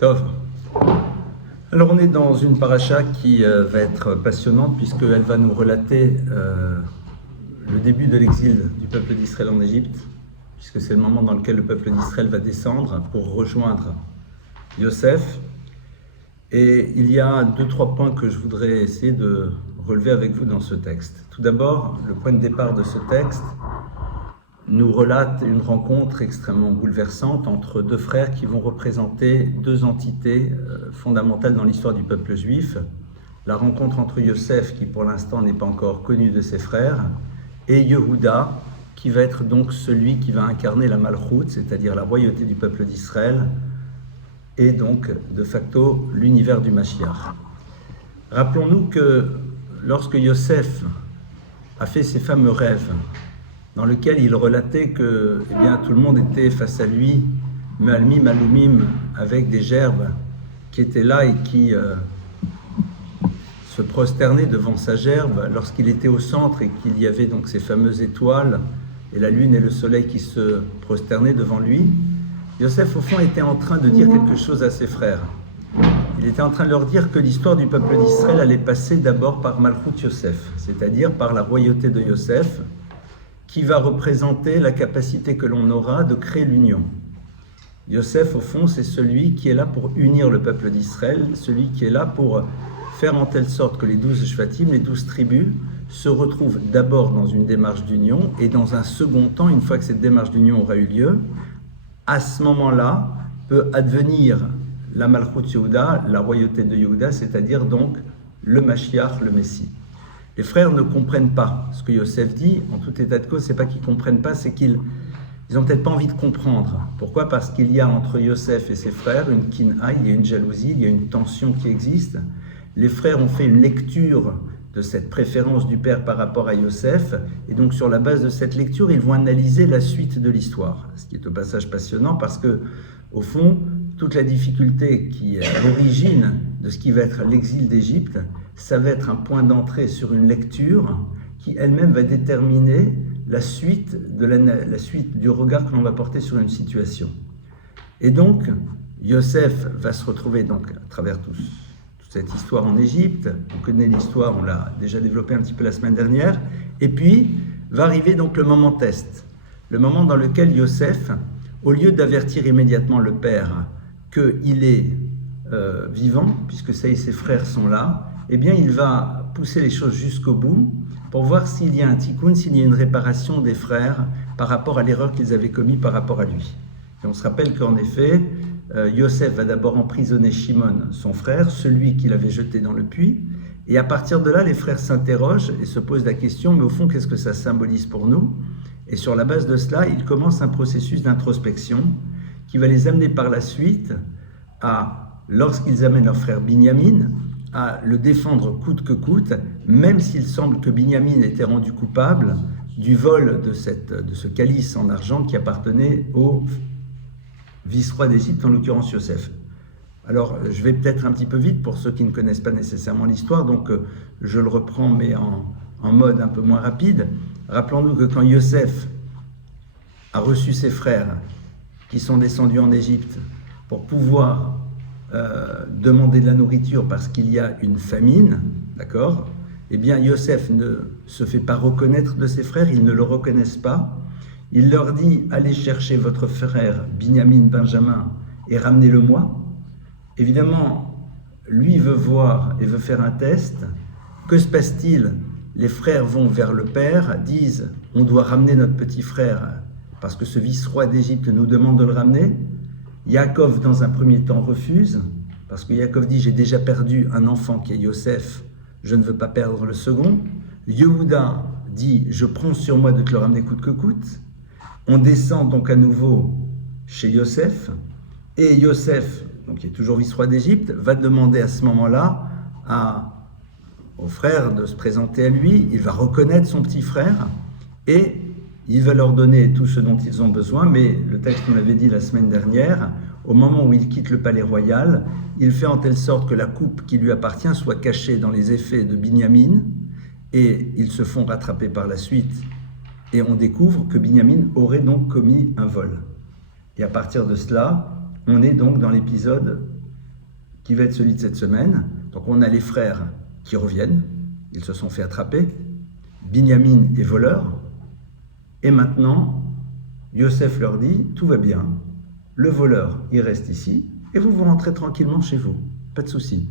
Tov. Alors on est dans une paracha qui va être passionnante puisqu'elle va nous relater le début de l'exil du peuple d'Israël en Égypte, puisque c'est le moment dans lequel le peuple d'Israël va descendre pour rejoindre Yosef. Et il y a 2-3 points que je voudrais essayer de relever avec vous dans ce texte. Tout d'abord, le point de départ de ce texte nous relate une rencontre extrêmement bouleversante entre deux frères qui vont représenter deux entités fondamentales dans l'histoire du peuple juif. La rencontre entre Yosef, qui pour l'instant n'est pas encore connu de ses frères, et Yehuda, qui va être donc celui qui va incarner la Malchout, c'est-à-dire la royauté du peuple d'Israël, et donc de facto l'univers du Mashiach. Rappelons-nous que lorsque Yosef a fait ses fameux rêves, dans lequel il relatait que tout le monde était face à lui, Me'almim, Aloumim, avec des gerbes qui étaient là et qui se prosternaient devant sa gerbe lorsqu'il était au centre et qu'il y avait donc ces fameuses étoiles et la lune et le soleil qui se prosternaient devant lui. Yosef, au fond, était en train de dire quelque chose à ses frères. Il était en train de leur dire que l'histoire du peuple d'Israël allait passer d'abord par Malchut Yosef, c'est-à-dire par la royauté de Yosef, qui va représenter la capacité que l'on aura de créer l'union. Yosef, au fond, c'est celui qui est là pour unir le peuple d'Israël, celui qui est là pour faire en telle sorte que les 12 Shvatim, les 12 tribus, se retrouvent d'abord dans une démarche d'union, et dans un second temps, une fois que cette démarche d'union aura eu lieu, à ce moment-là, peut advenir la Malchut Yehuda, la royauté de Yehuda, c'est-à-dire donc le Mashiach, le Messie. Les frères ne comprennent pas ce que Yosef dit. En tout état de cause, c'est pas qu'ils comprennent pas, c'est qu'ils ont peut-être pas envie de comprendre. Pourquoi ? Parce qu'il y a entre Yosef et ses frères une kin'a, il y a une jalousie, il y a une tension qui existe. Les frères ont fait une lecture de cette préférence du père par rapport à Yosef, et donc sur la base de cette lecture, ils vont analyser la suite de l'histoire. Ce qui est au passage passionnant parce que, au fond, toute la difficulté qui est à l'origine de ce qui va être l'exil d'Égypte, ça va être un point d'entrée sur une lecture qui elle-même va déterminer la suite du regard que l'on va porter sur une situation. Et donc, Yosef va se retrouver donc, à travers toute cette histoire en Égypte. On connaît l'histoire, on l'a déjà développée un petit peu la semaine dernière. Et puis, va arriver donc le moment test. Le moment dans lequel Yosef, au lieu d'avertir immédiatement le père qu'il est vivant, puisque ça y est, ses frères sont là, eh bien, il va pousser les choses jusqu'au bout pour voir s'il y a un tikkun, s'il y a une réparation des frères par rapport à l'erreur qu'ils avaient commise par rapport à lui. Et on se rappelle qu'en effet, Yosef va d'abord emprisonner Shimon, son frère, celui qu'il avait jeté dans le puits, et à partir de là, les frères s'interrogent et se posent la question, mais au fond, qu'est-ce que ça symbolise pour nous ? Et sur la base de cela, ils commencent un processus d'introspection qui va les amener par la suite à, lorsqu'ils amènent leur frère Binyamin, à le défendre coûte que coûte, même s'il semble que Binyamin était rendu coupable du vol de ce calice en argent qui appartenait au vice-roi d'Égypte, en l'occurrence Yosef. Alors, je vais peut-être un petit peu vite pour ceux qui ne connaissent pas nécessairement l'histoire, donc je le reprends, mais en mode un peu moins rapide. Rappelons-nous que quand Yosef a reçu ses frères qui sont descendus en Égypte pour pouvoir demander de la nourriture parce qu'il y a une famine, d'accord ? Eh bien, Yosef ne se fait pas reconnaître de ses frères, ils ne le reconnaissent pas. Il leur dit, allez chercher votre frère Binyamin, Benjamin, et ramenez-le-moi. Évidemment, lui veut voir et veut faire un test. Que se passe-t-il ? Les frères vont vers le père, disent, on doit ramener notre petit frère parce que ce vice-roi d'Égypte nous demande de le ramener. Yaakov, dans un premier temps, refuse, parce que Yaakov dit « J'ai déjà perdu un enfant qui est Yosef, je ne veux pas perdre le second ». Yehuda dit « Je prends sur moi de te le ramener coûte que coûte ». On descend donc à nouveau chez Yosef, et Yosef, donc qui est toujours vice-roi d'Égypte, va demander à ce moment-là aux frères de se présenter à lui. Il va reconnaître son petit frère, et il va leur donner tout ce dont ils ont besoin, mais le texte nous l'avait dit la semaine dernière, au moment où il quitte le palais royal, il fait en telle sorte que la coupe qui lui appartient soit cachée dans les effets de Binyamin, et ils se font rattraper par la suite, et on découvre que Binyamin aurait donc commis un vol. Et à partir de cela, on est donc dans l'épisode qui va être celui de cette semaine. Donc on a les frères qui reviennent, ils se sont fait attraper, Binyamin est voleur, et maintenant, Yosef leur dit, tout va bien, le voleur, il reste ici, et vous rentrez tranquillement chez vous, pas de souci.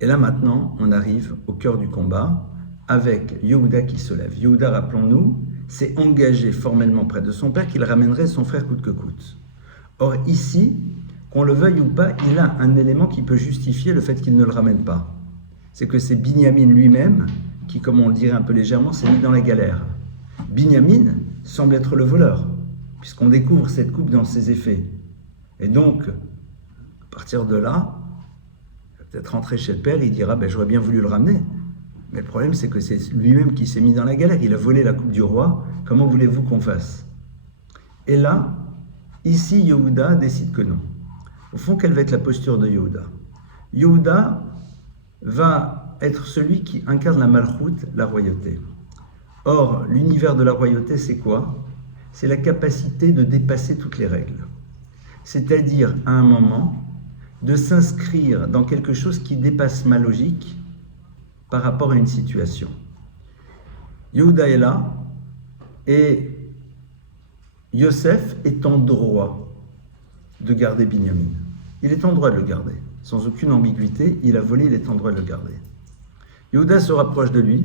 Et là maintenant, on arrive au cœur du combat, avec Yehuda qui se lève. Yehuda, rappelons-nous, s'est engagé formellement près de son père qu'il ramènerait son frère coûte que coûte. Or ici, qu'on le veuille ou pas, il a un élément qui peut justifier le fait qu'il ne le ramène pas. C'est que c'est Binyamin lui-même qui, comme on le dirait un peu légèrement, s'est mis dans la galère. Binyamin semble être le voleur, puisqu'on découvre cette coupe dans ses effets. Et donc, à partir de là, il va peut-être rentrer chez le père, il dira, j'aurais bien voulu le ramener. Mais le problème, c'est que c'est lui-même qui s'est mis dans la galère. Il a volé la coupe du roi. Comment voulez-vous qu'on fasse? Et là, ici, Yehuda décide que non. Au fond, quelle va être la posture de Yehuda? Yehuda va être celui qui incarne la malchoute, la royauté. Or, l'univers de la royauté, c'est quoi? C'est la capacité de dépasser toutes les règles. C'est-à-dire, à un moment, de s'inscrire dans quelque chose qui dépasse ma logique par rapport à une situation. Yehuda est là, et Yosef est en droit de garder Binyamin. Il est en droit de le garder. Sans aucune ambiguïté, il a volé, il est en droit de le garder. Yehuda se rapproche de lui,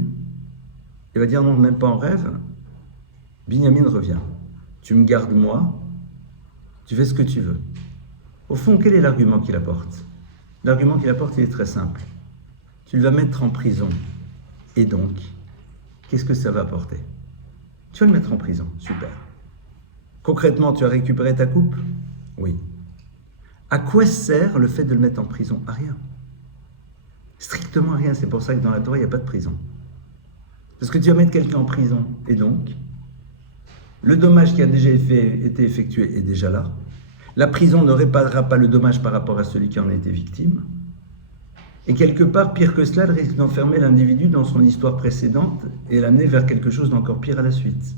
et va dire non, même pas en rêve, Binyamin revient. Tu me gardes moi, tu fais ce que tu veux. Au fond, quel est l'argument qu'il apporte? L'argument qu'il apporte, il est très simple. Tu le vas mettre en prison. Et donc, qu'est-ce que ça va apporter? Tu vas le mettre en prison, super. Concrètement, tu as récupéré ta coupe? Oui. À quoi sert le fait de le mettre en prison? À rien. Strictement à rien. C'est pour ça que dans la Torah, il n'y a pas de prison. Parce que tu vas mettre quelqu'un en prison. Et donc, le dommage qui a déjà été effectué est déjà là. La prison ne réparera pas le dommage par rapport à celui qui en a été victime. Et quelque part, pire que cela, elle risque d'enfermer l'individu dans son histoire précédente et l'amener vers quelque chose d'encore pire à la suite.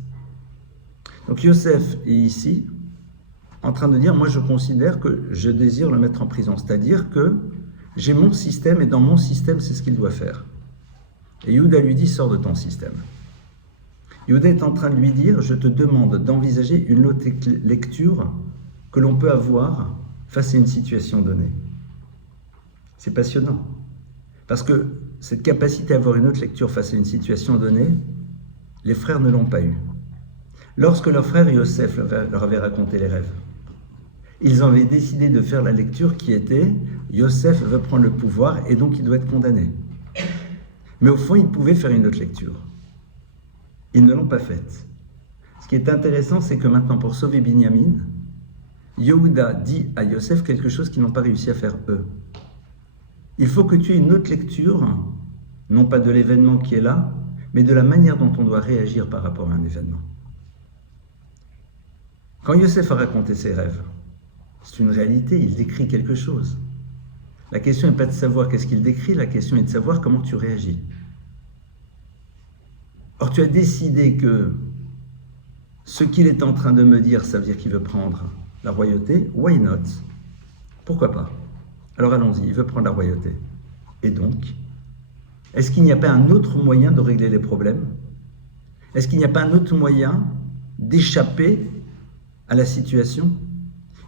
Donc Yosef est ici en train de dire, moi je considère que je désire le mettre en prison. C'est-à-dire que j'ai mon système et dans mon système, c'est ce qu'il doit faire. Et Yehuda lui dit, sors de ton système. Yehuda est en train de lui dire, je te demande d'envisager une autre lecture que l'on peut avoir face à une situation donnée. C'est passionnant. Parce que cette capacité à avoir une autre lecture face à une situation donnée, les frères ne l'ont pas eue. Lorsque leur frère Yosef leur avait raconté les rêves, ils avaient décidé de faire la lecture qui était Yosef veut prendre le pouvoir et donc il doit être condamné. Mais au fond, ils pouvaient faire une autre lecture. Ils ne l'ont pas faite. Ce qui est intéressant, c'est que maintenant, pour sauver Binyamin, Yehuda dit à Yosef quelque chose qu'ils n'ont pas réussi à faire eux. Il faut que tu aies une autre lecture, non pas de l'événement qui est là, mais de la manière dont on doit réagir par rapport à un événement. Quand Yosef a raconté ses rêves, c'est une réalité, il décrit quelque chose. La question n'est pas de savoir qu'est-ce qu'il décrit, la question est de savoir comment tu réagis. Or, tu as décidé que ce qu'il est en train de me dire, ça veut dire qu'il veut prendre la royauté, why not? Pourquoi pas? Alors allons-y, il veut prendre la royauté. Et donc, est-ce qu'il n'y a pas un autre moyen de régler les problèmes? Est-ce qu'il n'y a pas un autre moyen d'échapper à la situation?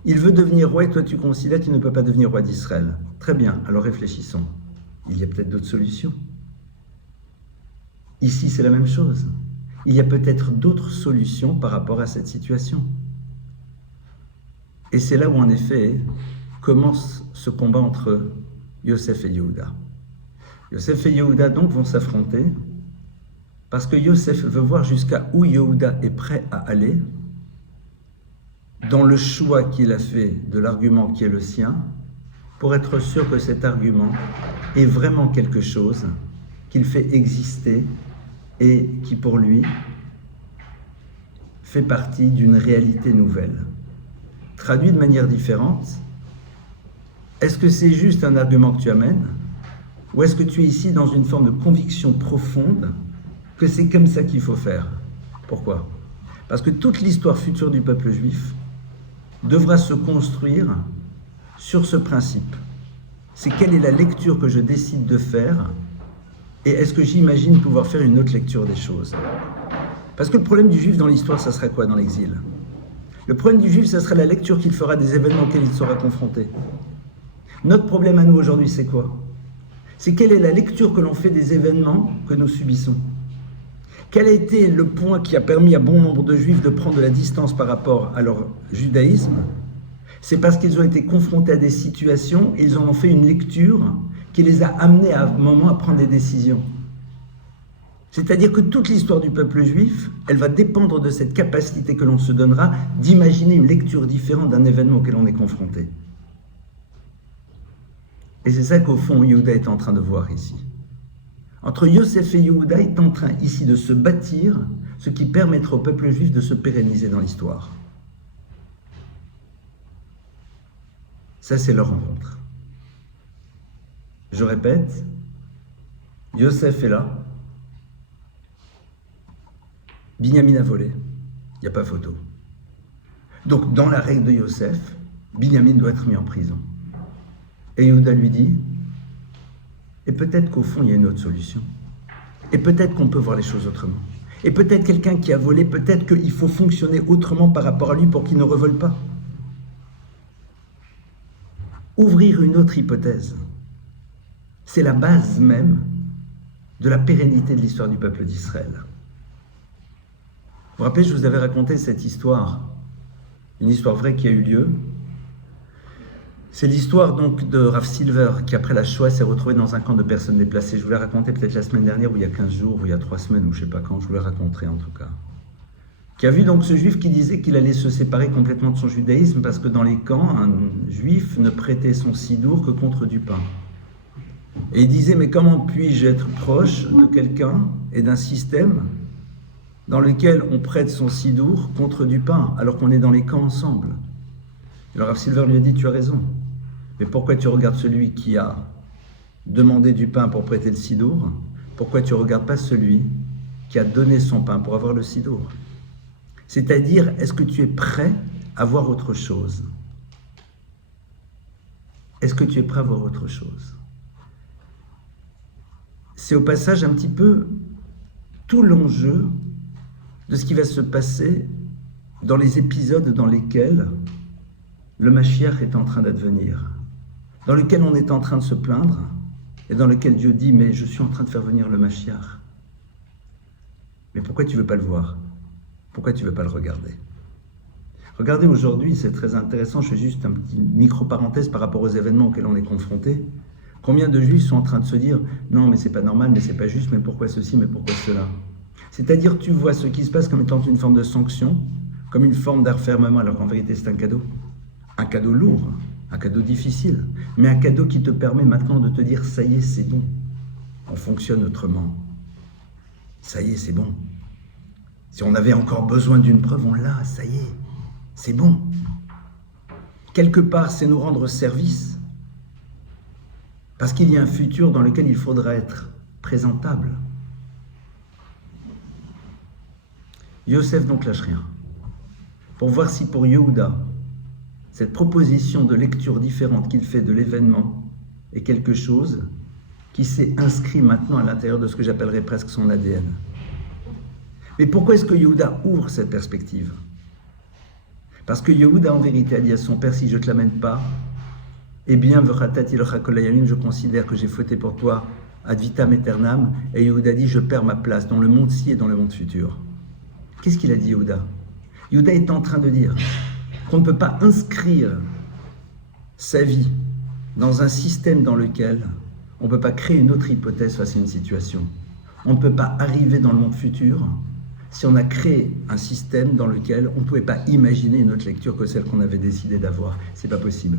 Il veut devenir roi et toi tu considères qu'il ne peut pas devenir roi d'Israël. Très bien, alors réfléchissons. Il y a peut-être d'autres solutions. Ici, c'est la même chose. Il y a peut-être d'autres solutions par rapport à cette situation. Et c'est là où, en effet, commence ce combat entre Yosef et Yehuda. Yosef et Yehuda, donc, vont s'affronter parce que Yosef veut voir jusqu'à où Yehuda est prêt à aller dans le choix qu'il a fait de l'argument qui est le sien pour être sûr que cet argument est vraiment quelque chose qu'il fait exister et qui, pour lui, fait partie d'une réalité nouvelle. Traduit de manière différente, est-ce que c'est juste un argument que tu amènes ou est-ce que tu es ici dans une forme de conviction profonde que c'est comme ça qu'il faut faire? Pourquoi? Parce que toute l'histoire future du peuple juif devra se construire sur ce principe. c'est quelle est la lecture que je décide de faire et est-ce que j'imagine pouvoir faire une autre lecture des choses. Parce que le problème du juif dans l'histoire, ça serait quoi dans l'exil? Le problème du juif, ça serait la lecture qu'il fera des événements auxquels il sera confronté. Notre problème à nous aujourd'hui, c'est quoi? C'est quelle est la lecture que l'on fait des événements que nous subissons. Quel a été le point qui a permis à bon nombre de juifs de prendre de la distance par rapport à leur judaïsme? C'est parce qu'ils ont été confrontés à des situations et ils en ont fait une lecture qui les a amenés à un moment à prendre des décisions. C'est-à-dire que toute l'histoire du peuple juif, elle va dépendre de cette capacité que l'on se donnera d'imaginer une lecture différente d'un événement auquel on est confronté. Et c'est ça qu'au fond, Yehuda est en train de voir ici. Entre Yosef et Yehuda est en train ici de se bâtir ce qui permettra au peuple juif de se pérenniser dans l'histoire. Ça, c'est leur rencontre. Je répète, Yosef est là, Binyamin a volé, il n'y a pas photo. Donc, dans la règle de Yosef, Binyamin doit être mis en prison. Et Yehuda lui dit, et peut-être qu'au fond, il y a une autre solution. Et peut-être qu'on peut voir les choses autrement. Et peut-être quelqu'un qui a volé, peut-être qu'il faut fonctionner autrement par rapport à lui pour qu'il ne revole pas. Ouvrir une autre hypothèse, c'est la base même de la pérennité de l'histoire du peuple d'Israël. Vous vous rappelez, je vous avais raconté cette histoire, une histoire vraie qui a eu lieu. C'est l'histoire donc de Rav Silver qui, après la Shoah, s'est retrouvé dans un camp de personnes déplacées. Je vous l'ai raconté peut-être la semaine dernière, ou il y a 15 jours, ou il y a 3 semaines, ou je ne sais pas quand, je vous l'ai raconté en tout cas. Qui a vu donc ce juif qui disait qu'il allait se séparer complètement de son judaïsme parce que dans les camps, un juif ne prêtait son sidour que contre du pain. Et il disait, mais comment puis-je être proche de quelqu'un et d'un système dans lequel on prête son sidour contre du pain, alors qu'on est dans les camps ensemble? Alors Rav Silver lui a dit, tu as raison, mais pourquoi tu regardes celui qui a demandé du pain pour prêter le sidour? Pourquoi tu ne regardes pas celui qui a donné son pain pour avoir le sidour? C'est-à-dire, est-ce que tu es prêt à voir autre chose? Est-ce que tu es prêt à voir autre chose? C'est au passage un petit peu tout l'enjeu de ce qui va se passer dans les épisodes dans lesquels le Mashiach est en train d'advenir, dans lequel on est en train de se plaindre, et dans lequel Dieu dit, mais je suis en train de faire venir le Mashiach. Mais pourquoi tu ne veux pas le voir? Pourquoi tu ne veux pas le regarder? Regardez, aujourd'hui, c'est très intéressant, je fais juste un petit micro-parenthèse par rapport aux événements auxquels on est confronté. Combien de juifs sont en train de se dire, non, mais c'est pas normal, mais c'est pas juste, mais pourquoi ceci, mais pourquoi cela? C'est-à-dire, tu vois ce qui se passe comme étant une forme de sanction, comme une forme d'affermement, alors qu'en vérité, c'est un cadeau lourd, un cadeau difficile, mais un cadeau qui te permet maintenant de te dire, ça y est, c'est bon, on fonctionne autrement. Ça y est, c'est bon. Si on avait encore besoin d'une preuve, on l'a, ça y est, c'est bon. Quelque part, c'est nous rendre service, parce qu'il y a un futur dans lequel il faudra être présentable. Yosef donc lâche rien, pour voir si pour Yehuda, cette proposition de lecture différente qu'il fait de l'événement est quelque chose qui s'est inscrit maintenant à l'intérieur de ce que j'appellerais presque son ADN. Mais pourquoi est-ce que Yehuda ouvre cette perspective? Parce que Yehuda, en vérité, a dit à son père, si je ne te l'amène pas, eh bien, je considère que j'ai fauté pour toi ad vitam aeternam. Et Yehuda dit, je perds ma place dans le monde-ci et dans le monde futur. Qu'est-ce qu'il a dit, Yehuda? Yehuda est en train de dire qu'on ne peut pas inscrire sa vie dans un système dans lequel on ne peut pas créer une autre hypothèse face à une situation. On ne peut pas arriver dans le monde futur si on a créé un système dans lequel on ne pouvait pas imaginer une autre lecture que celle qu'on avait décidé d'avoir. C'est pas possible.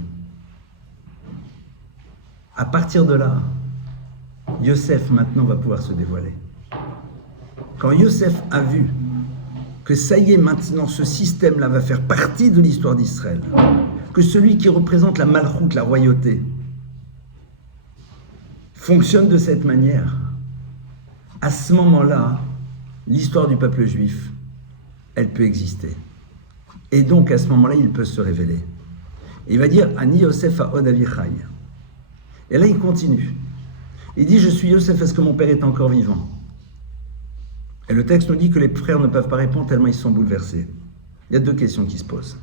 À partir de là, Yosef maintenant va pouvoir se dévoiler. Quand Yosef a vu que ça y est, maintenant ce système-là va faire partie de l'histoire d'Israël, que celui qui représente la malchoute, la royauté, fonctionne de cette manière, à ce moment-là, l'histoire du peuple juif, elle peut exister. Et donc, à ce moment-là, il peut se révéler. Et il va dire, Ani Yosef Ha'od Avichai. Et là, il continue. Il dit, je suis Yosef, est-ce que mon père est encore vivant? Et le texte nous dit que les frères ne peuvent pas répondre tellement ils sont bouleversés. Il y a deux questions qui se posent.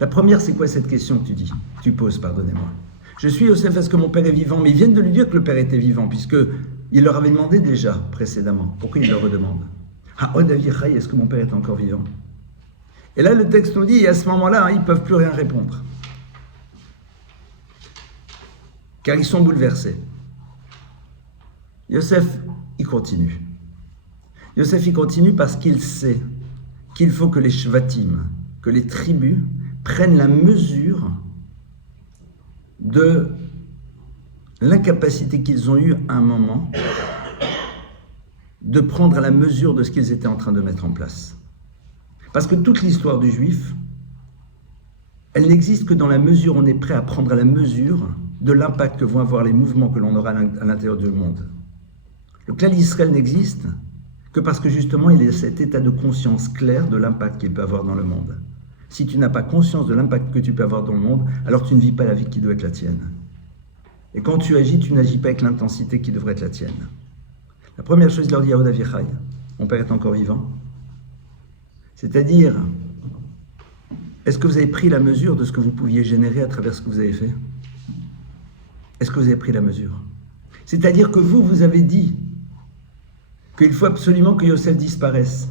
La première, c'est quoi cette question que tu poses, pardonnez-moi? Je suis Yosef, est-ce que mon père est vivant? Mais ils viennent de lui dire que le père était vivant, puisqu'il leur avait demandé déjà précédemment. Pourquoi il le redemande? Est-ce que mon père est encore vivant? Et là, le texte nous dit, et à ce moment-là, ils ne peuvent plus rien répondre. Car ils sont bouleversés. Yosef, il continue. Yosef, il continue parce qu'il sait qu'il faut que les shvatim, que les tribus, prennent la mesure de l'incapacité qu'ils ont eue à un moment de prendre la mesure de ce qu'ils étaient en train de mettre en place. Parce que toute l'histoire du juif, elle n'existe que dans la mesure où on est prêt à prendre la mesure de l'impact que vont avoir les mouvements que l'on aura à l'intérieur du monde. Le clan d'Israël n'existe que parce que justement il y a cet état de conscience clair de l'impact qu'il peut avoir dans le monde. Si tu n'as pas conscience de l'impact que tu peux avoir dans le monde, alors tu ne vis pas la vie qui doit être la tienne. Et quand tu agis, tu n'agis pas avec l'intensité qui devrait être la tienne. La première chose, il leur dit, Yahuda Vichai, mon père est encore vivant. C'est-à-dire, est-ce que vous avez pris la mesure de ce que vous pouviez générer à travers ce que vous avez fait? Est-ce que vous avez pris la mesure? C'est-à-dire que vous avez dit qu'il faut absolument que Yosef disparaisse.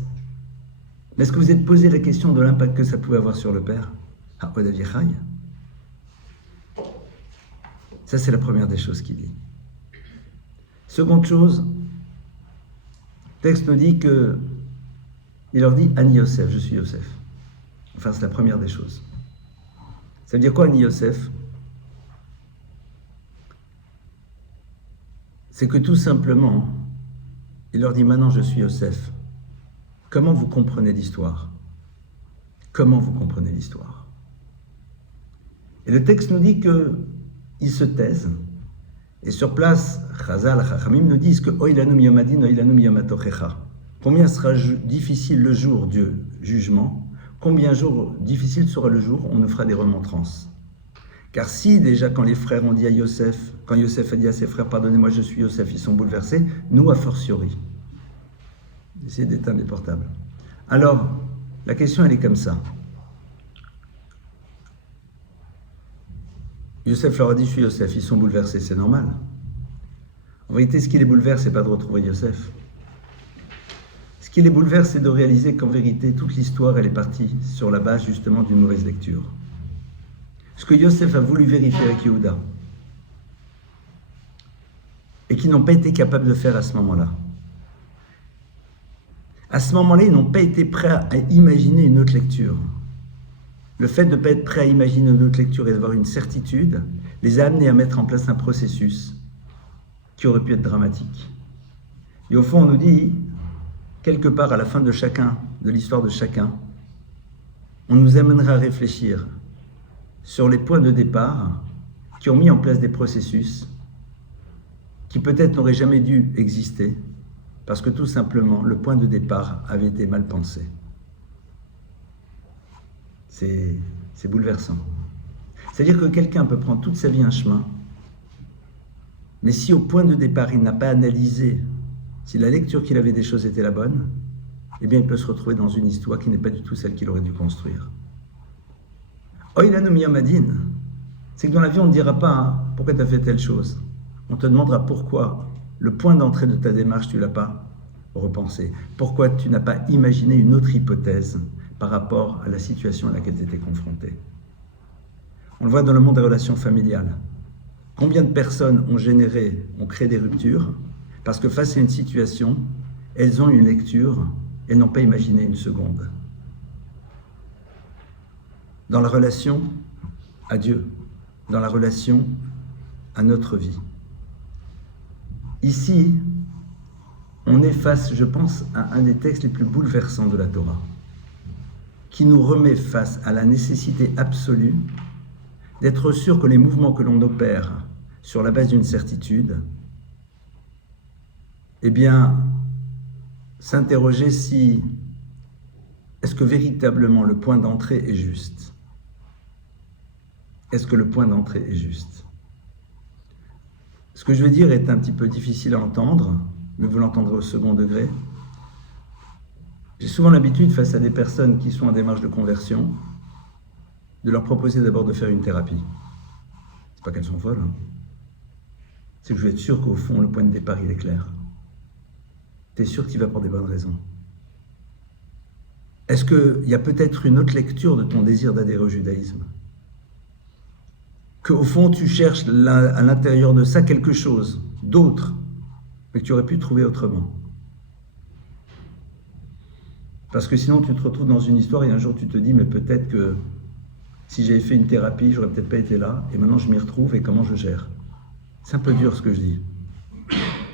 Mais est-ce que vous êtes posé la question de l'impact que ça pouvait avoir sur le père? Yahuda Vichai. Ça, c'est la première des choses qu'il dit. Seconde chose, le texte nous dit que il leur dit Ani Yosef, je suis Yosef. Enfin, c'est la première des choses. Ça veut dire quoi, Ani Yosef? C'est que tout simplement, il leur dit maintenant je suis Yosef. Comment vous comprenez l'histoire? Comment vous comprenez l'histoire? Et le texte nous dit qu'ils se taisent. Et sur place, Chazal, Chachamim nous disent que Oilanum Yamadin, Oilanum Yamatochecha. Combien sera difficile le jour du jugement? Combien difficile sera le jour où on nous fera des remontrances? Car si déjà quand les frères ont dit à Yosef, quand Yosef a dit à ses frères, pardonnez-moi, je suis Yosef, ils sont bouleversés, nous a fortiori. Essayez d'éteindre les portables. Alors, la question elle est comme ça. Yosef leur a dit, je suis Yosef, ils sont bouleversés, c'est normal. En vérité, ce qui les bouleverse, c'est pas de retrouver Yosef. Ce qui les bouleverse, c'est de réaliser qu'en vérité, toute l'histoire, elle est partie sur la base justement d'une mauvaise lecture. Ce que Yosef a voulu vérifier avec Yehuda, et qu'ils n'ont pas été capables de faire à ce moment-là. À ce moment-là, ils n'ont pas été prêts à imaginer une autre lecture. Le fait de ne pas être prêt à imaginer une autre lecture et d'avoir une certitude, les a amenés à mettre en place un processus qui aurait pu être dramatique. Et au fond, on nous dit, quelque part à la fin de l'histoire de chacun, on nous amènera à réfléchir sur les points de départ qui ont mis en place des processus qui peut-être n'auraient jamais dû exister parce que tout simplement le point de départ avait été mal pensé. C'est bouleversant. C'est-à-dire que quelqu'un peut prendre toute sa vie un chemin, mais si au point de départ il n'a pas analysé si la lecture qu'il avait des choses était la bonne, eh bien il peut se retrouver dans une histoire qui n'est pas du tout celle qu'il aurait dû construire. Oilanu miyamadin, c'est que dans la vie on ne dira pas pourquoi tu as fait telle chose. On te demandera pourquoi le point d'entrée de ta démarche tu ne l'as pas repensé. Pourquoi tu n'as pas imaginé une autre hypothèse par rapport à la situation à laquelle tu étais confronté. On le voit dans le monde des relations familiales. Combien de personnes ont créé des ruptures parce que face à une situation, elles ont une lecture, elles n'ont pas imaginé une seconde. Dans la relation à Dieu, dans la relation à notre vie. Ici, on est face, je pense, à un des textes les plus bouleversants de la Torah, qui nous remet face à la nécessité absolue d'être sûr que les mouvements que l'on opère sur la base d'une certitude, eh bien, s'interroger si est-ce que véritablement le point d'entrée est juste? Est-ce que le point d'entrée est juste? que je vais dire est un petit peu difficile à entendre, mais vous l'entendrez au second degré. J'ai souvent l'habitude, face à des personnes qui sont en démarche de conversion, de leur proposer d'abord de faire une thérapie. C'est pas qu'elles sont folles, hein. C'est que je veux être sûr qu'au fond, le point de départ, il est clair. Tu es sûr que tu vas pour des bonnes raisons. Est-ce qu'il y a peut-être une autre lecture de ton désir d'adhérer au judaïsme? Qu'au fond, tu cherches à l'intérieur de ça quelque chose d'autre, mais que tu aurais pu trouver autrement. Parce que sinon, tu te retrouves dans une histoire et un jour, tu te dis, mais peut-être que si j'avais fait une thérapie, j'aurais peut-être pas été là, et maintenant je m'y retrouve, et comment je gère? C'est un peu dur ce que je dis,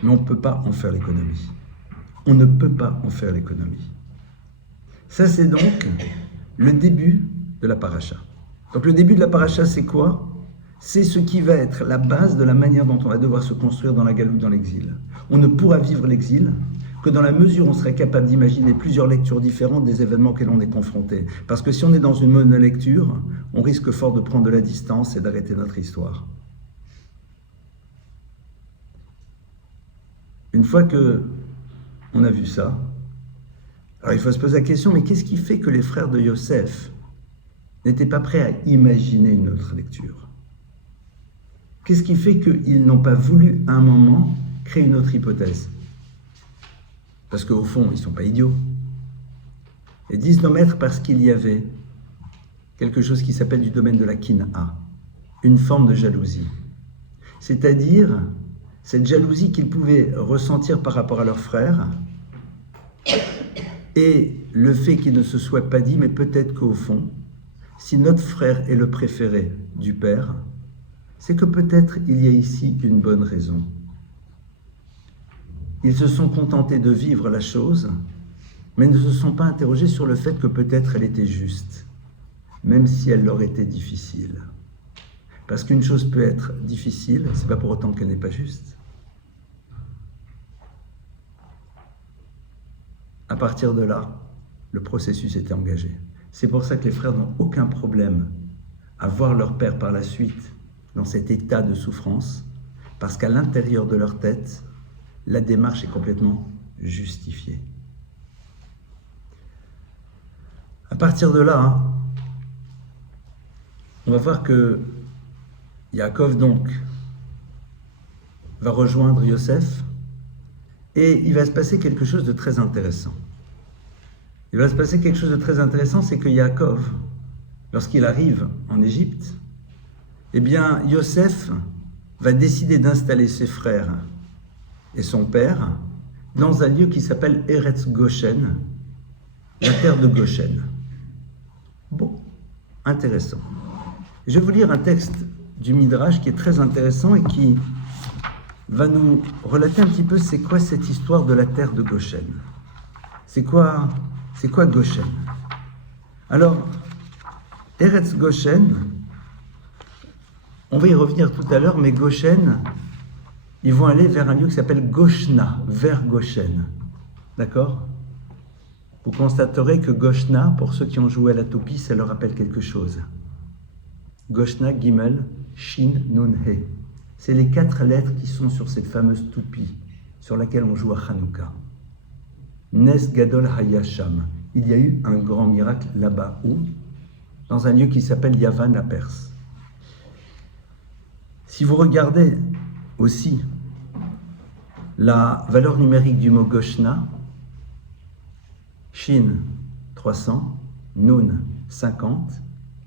mais on ne peut pas en faire l'économie. On ne peut pas en faire l'économie. Ça, c'est donc le début de la paracha. Donc le début de la paracha, c'est quoi? C'est ce qui va être la base de la manière dont on va devoir se construire dans la galoute, dans l'exil. On ne pourra vivre l'exil que dans la mesure où on serait capable d'imaginer plusieurs lectures différentes des événements auxquels on est confronté. Parce que si on est dans une monolecture, on risque fort de prendre de la distance et d'arrêter notre histoire. Une fois qu'on a vu ça, alors il faut se poser la question, mais qu'est-ce qui fait que les frères de Yosef n'étaient pas prêts à imaginer une autre lecture? Qu'est-ce qui fait qu'ils n'ont pas voulu, à un moment, créer une autre hypothèse? Parce qu'au fond, ils ne sont pas idiots. Ils disent nos maîtres parce qu'il y avait quelque chose qui s'appelle du domaine de la kina, une forme de jalousie. C'est-à-dire cette jalousie qu'ils pouvaient ressentir par rapport à leurs frères, et le fait qu'il ne se soit pas dit, mais peut-être qu'au fond, si notre frère est le préféré du père, c'est que peut-être il y a ici une bonne raison. Ils se sont contentés de vivre la chose, mais ne se sont pas interrogés sur le fait que peut-être elle était juste, même si elle leur était difficile. Parce qu'une chose peut être difficile, c'est pas pour autant qu'elle n'est pas juste. À partir de là, le processus était engagé. C'est pour ça que les frères n'ont aucun problème à voir leur père par la suite dans cet état de souffrance, parce qu'à l'intérieur de leur tête, la démarche est complètement justifiée. À partir de là, on va voir que Yaakov donc va rejoindre Yosef et il va se passer quelque chose de très intéressant. Il va se passer quelque chose de très intéressant, c'est que Yaakov, lorsqu'il arrive en Égypte, eh bien Yosef va décider d'installer ses frères et son père dans un lieu qui s'appelle Eretz Goshen, la terre de Goshen. Bon, intéressant. Je vais vous lire un texte du Midrash qui est très intéressant et qui va nous relater un petit peu c'est quoi cette histoire de la terre de Goshen. C'est quoi Goshen? Alors, Eretz Goshen, on va y revenir tout à l'heure, mais Goshen, ils vont aller vers un lieu qui s'appelle Goshna, vers Goshen. D'accord? Vous constaterez que Goshna, pour ceux qui ont joué à la toupie, ça leur rappelle quelque chose. Goshna, Gimel, Shin, Nun, He. C'est les 4 lettres qui sont sur cette fameuse toupie sur laquelle on joue à Hanouka. Nes Gadol Hayasham. Il y a eu un grand miracle là-bas, où? Dans un lieu qui s'appelle Yavan, la Perse. Si vous regardez aussi la valeur numérique du mot Goshna, Shin 300, Nun 50,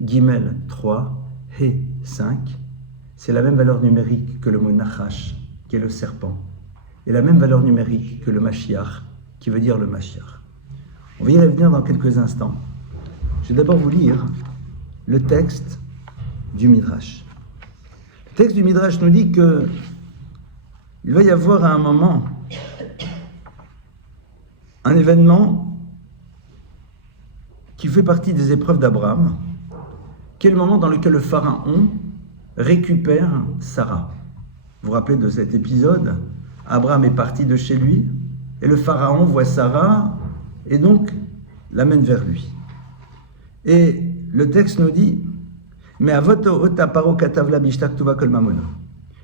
Gimel 3, He 5, c'est la même valeur numérique que le mot Nachash, qui est le serpent, et la même valeur numérique que le Mashiach, qui veut dire le Mashiach. On va y revenir dans quelques instants. Je vais d'abord vous lire le texte du Midrash. Le texte du Midrash nous dit que il va y avoir à un moment un événement qui fait partie des épreuves d'Abraham, qui est le moment dans lequel le pharaon récupère Sarah. Vous vous rappelez de cet épisode? Abraham est parti de chez lui, et le pharaon voit Sarah, et donc l'amène vers lui. Et le texte nous dit, mais avoto ota paro katavla bishtak tuva kol mamono.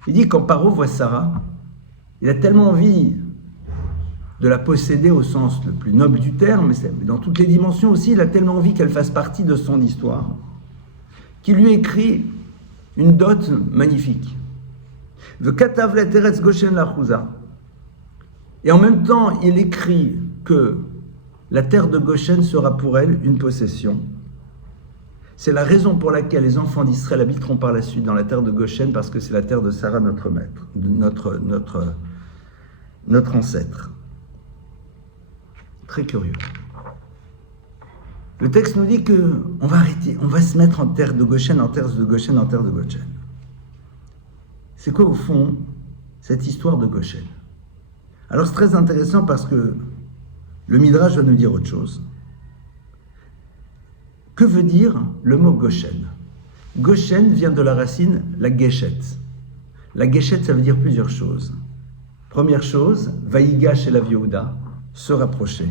Il dit quand Paro voit Sarah, il a tellement envie de la posséder au sens le plus noble du terme, mais dans toutes les dimensions aussi, il a tellement envie qu'elle fasse partie de son histoire, qu'il lui écrit une dot magnifique. V'katav le teretz Goshen lachouza. Et en même temps, il écrit que la terre de Goshen sera pour elle une possession. C'est la raison pour laquelle les enfants d'Israël habiteront par la suite dans la terre de Goshen, parce que c'est la terre de Sarah, notre maître, notre ancêtre. Très curieux. Le texte nous dit qu'on va arrêter, on va se mettre en terre de Goshen, en terre de Goshen, en terre de Goshen. C'est quoi au fond cette histoire de Goshen? Alors c'est très intéressant parce que le Midrash va nous dire autre chose. Que veut dire le mot Goshen? Goshen vient de la racine la Geshet. La Geshet, ça veut dire plusieurs choses. Première chose, Vaïgash et la Yehuda, se rapprocher.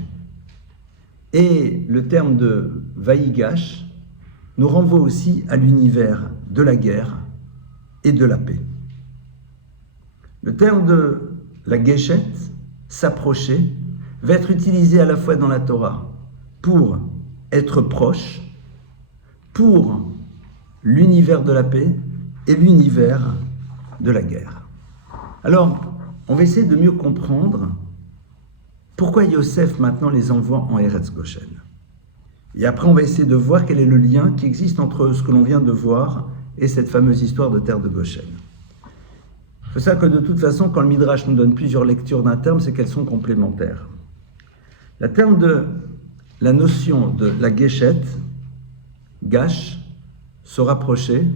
Et le terme de Vaïgash nous renvoie aussi à l'univers de la guerre et de la paix. Le terme de la Geshet, s'approcher, va être utilisé à la fois dans la Torah pour être proche, pour l'univers de la paix et l'univers de la guerre. Alors, on va essayer de mieux comprendre pourquoi Yosef maintenant les envoie en Eretz Goshen. Et après, on va essayer de voir quel est le lien qui existe entre ce que l'on vient de voir et cette fameuse histoire de terre de Goshen. Il faut savoir que de toute façon, quand le Midrash nous donne plusieurs lectures d'un terme, c'est qu'elles sont complémentaires. La notion de la Geshet, Gash, se rapprocher,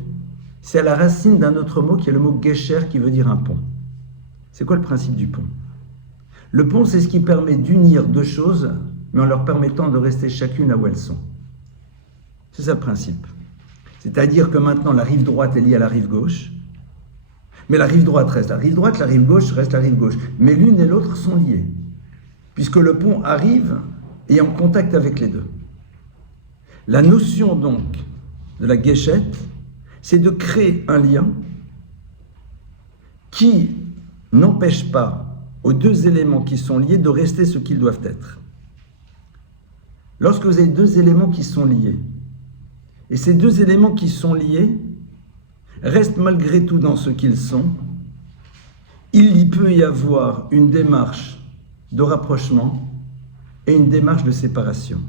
c'est à la racine d'un autre mot qui est le mot Gesher qui veut dire un pont. C'est quoi le principe du pont? Le pont, c'est ce qui permet d'unir deux choses, mais en leur permettant de rester chacune là où elles sont. C'est ça le principe. C'est-à-dire que maintenant, la rive droite est liée à la rive gauche, mais la rive droite reste la rive droite, la rive gauche reste la rive gauche. Mais l'une et l'autre sont liées, puisque le pont arrive et est en contact avec les deux. La notion donc de la Geshet, c'est de créer un lien qui n'empêche pas aux deux éléments qui sont liés de rester ce qu'ils doivent être. Lorsque vous avez deux éléments qui sont liés, et ces deux éléments qui sont liés restent malgré tout dans ce qu'ils sont, il y peut y avoir une démarche de rapprochement et une démarche de séparation.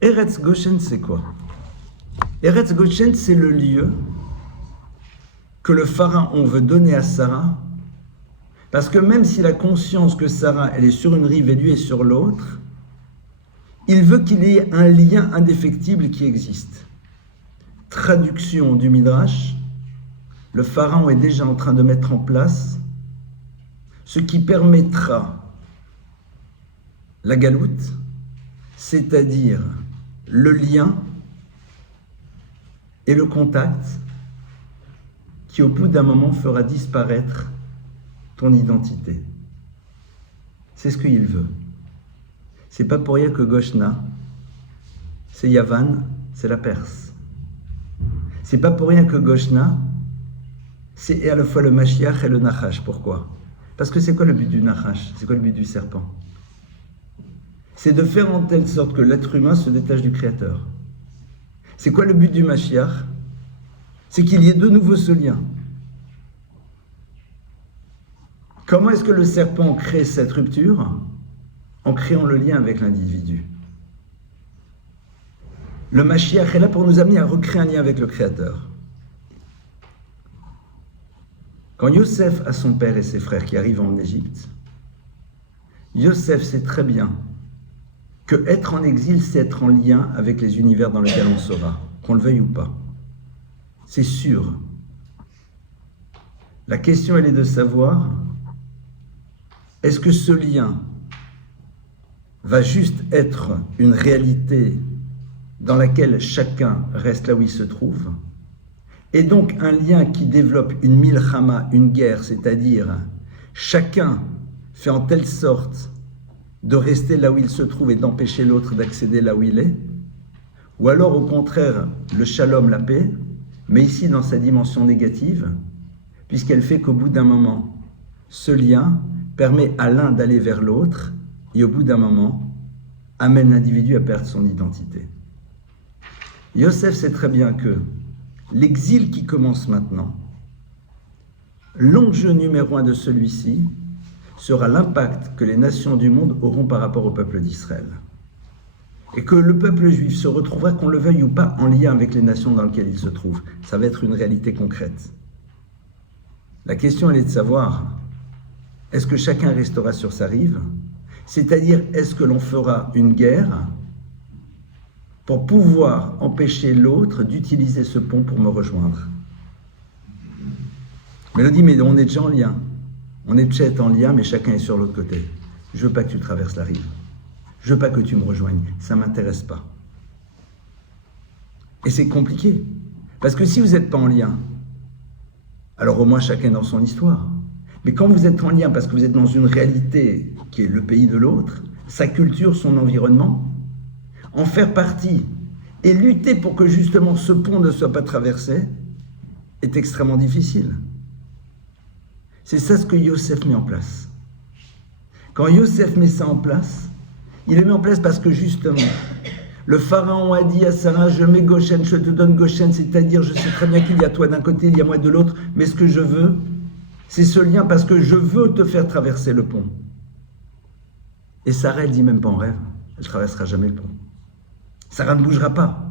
Eretz Goshen, c'est quoi? Eretz Goshen, c'est le lieu que le pharaon veut donner à Sarah, parce que même s'il a conscience que Sarah, elle est sur une rive et lui est sur l'autre, il veut qu'il y ait un lien indéfectible qui existe. Traduction du Midrash, le pharaon est déjà en train de mettre en place ce qui permettra la galoute, c'est-à-dire le lien et le contact qui au bout d'un moment fera disparaître ton identité. C'est ce qu'il veut. C'est pas pour rien que Goshna, c'est Yavan, c'est la Perse. C'est pas pour rien que Goshna, c'est à la fois le Mashiach et le Nachash. Pourquoi? Parce que c'est quoi le but du Nachash? C'est quoi le but du serpent? C'est de faire en telle sorte que l'être humain se détache du Créateur. C'est quoi le but du Mashiach? C'est qu'il y ait de nouveau ce lien. Comment est-ce que le serpent crée cette rupture? En créant le lien avec l'individu. Le Mashiach est là pour nous amener à recréer un lien avec le Créateur. Quand Yosef a son père et ses frères qui arrivent en Égypte, Yosef sait très bien que être en exil, c'est être en lien avec les univers dans lesquels on sera, qu'on le veuille ou pas. C'est sûr. La question, elle est de savoir, est-ce que ce lien va juste être une réalité dans laquelle chacun reste là où il se trouve, et donc un lien qui développe une milchama, une guerre, c'est-à-dire chacun fait en telle sorte de rester là où il se trouve et d'empêcher l'autre d'accéder là où il est, ou alors au contraire le shalom, la paix, mais ici dans sa dimension négative, puisqu'elle fait qu'au bout d'un moment, ce lien permet à l'un d'aller vers l'autre, et au bout d'un moment, amène l'individu à perdre son identité. Yosef sait très bien que l'exil qui commence maintenant, l'enjeu numéro 1 de celui-ci sera l'impact que les nations du monde auront par rapport au peuple d'Israël. Et que le peuple juif se retrouvera, qu'on le veuille ou pas, en lien avec les nations dans lesquelles il se trouve. Ça va être une réalité concrète. La question, elle est de savoir, est-ce que chacun restera sur sa rive? C'est-à-dire, est-ce que l'on fera une guerre pour pouvoir empêcher l'autre d'utiliser ce pont pour me rejoindre? Mais on dit, mais on est déjà en lien. On est déjà en lien, mais chacun est sur l'autre côté. Je veux pas que tu traverses la rive. Je veux pas que tu me rejoignes. Ça m'intéresse pas. Et c'est compliqué. Parce que si vous n'êtes pas en lien, alors au moins chacun dans son histoire. Mais quand vous êtes en lien, parce que vous êtes dans une réalité qui est le pays de l'autre, sa culture, son environnement, en faire partie et lutter pour que justement ce pont ne soit pas traversé est extrêmement difficile. C'est ça ce que Yosef met en place. Quand Yosef met ça en place, il le met en place parce que justement, le pharaon a dit à Sarah, je mets Goshen, je te donne Goshen, c'est-à-dire je sais très bien qu'il y a toi d'un côté, il y a moi de l'autre, mais ce que je veux, c'est ce lien parce que je veux te faire traverser le pont. Et Sarah, elle dit même pas en rêve, elle ne traversera jamais le pont. Sarah ne bougera pas.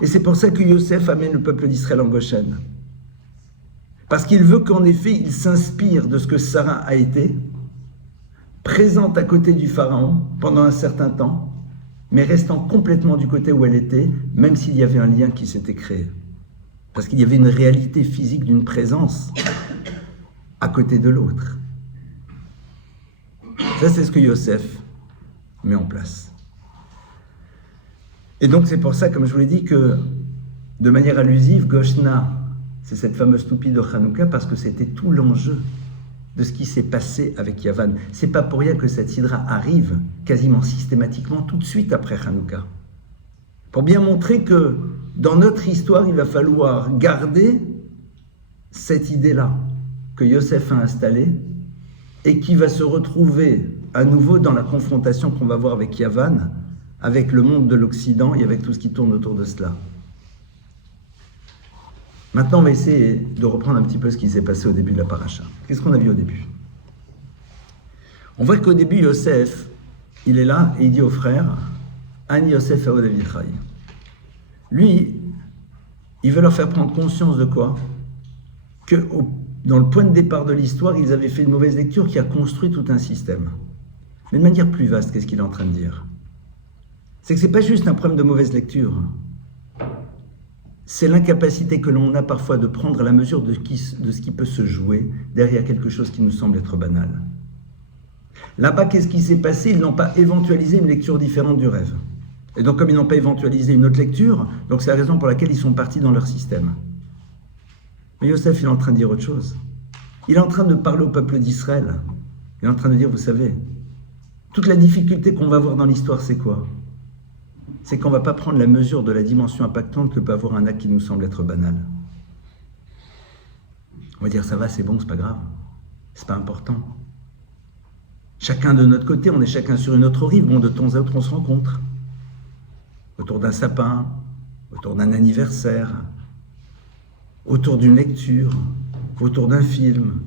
Et c'est pour ça que Yosef amène le peuple d'Israël en Goshen. Parce qu'il veut qu'en effet, il s'inspire de ce que Sarah a été, présente à côté du pharaon pendant un certain temps, mais restant complètement du côté où elle était, même s'il y avait un lien qui s'était créé. Parce qu'il y avait une réalité physique d'une présence à côté de l'autre. Ça, c'est ce que Yosef met en place. Et donc, c'est pour ça, comme je vous l'ai dit, que de manière allusive, Goshna, c'est cette fameuse toupie de Hanouka, parce que c'était tout l'enjeu de ce qui s'est passé avec Yavan. C'est pas pour rien que cette sidra arrive quasiment systématiquement tout de suite après Hanouka. Pour bien montrer que dans notre histoire, il va falloir garder cette idée-là que Yosef a installée et qui va se retrouver à nouveau dans la confrontation qu'on va voir avec Yavan, avec le monde de l'Occident et avec tout ce qui tourne autour de cela. Maintenant, on va essayer de reprendre un petit peu ce qui s'est passé au début de la paracha. Qu'est-ce qu'on a vu au début? On voit qu'au début, Yosef, il est là et il dit aux frères, Ani Yosef Aod Avichai. Lui, il veut leur faire prendre conscience de quoi? Que dans le point de départ de l'histoire, ils avaient fait une mauvaise lecture qui a construit tout un système. Mais de manière plus vaste, qu'est-ce qu'il est en train de dire? C'est que ce n'est pas juste un problème de mauvaise lecture. C'est l'incapacité que l'on a parfois de prendre la mesure de ce qui peut se jouer derrière quelque chose qui nous semble être banal. Là-bas, qu'est-ce qui s'est passé? Ils n'ont pas éventualisé une lecture différente du rêve. Et donc, comme ils n'ont pas éventualisé une autre lecture, donc c'est la raison pour laquelle ils sont partis dans leur système. Mais Yosef, il est en train de dire autre chose. Il est en train de parler au peuple d'Israël. Il est en train de dire, vous savez, toute la difficulté qu'on va avoir dans l'histoire, c'est quoi? C'est qu'on ne va pas prendre la mesure de la dimension impactante que peut avoir un acte qui nous semble être banal. On va dire, ça va, c'est bon, c'est pas grave. C'est pas important. Chacun de notre côté, on est chacun sur une autre rive. Bon, de temps à autre, on se rencontre. Autour d'un sapin, autour d'un anniversaire, autour d'une lecture, autour d'un film.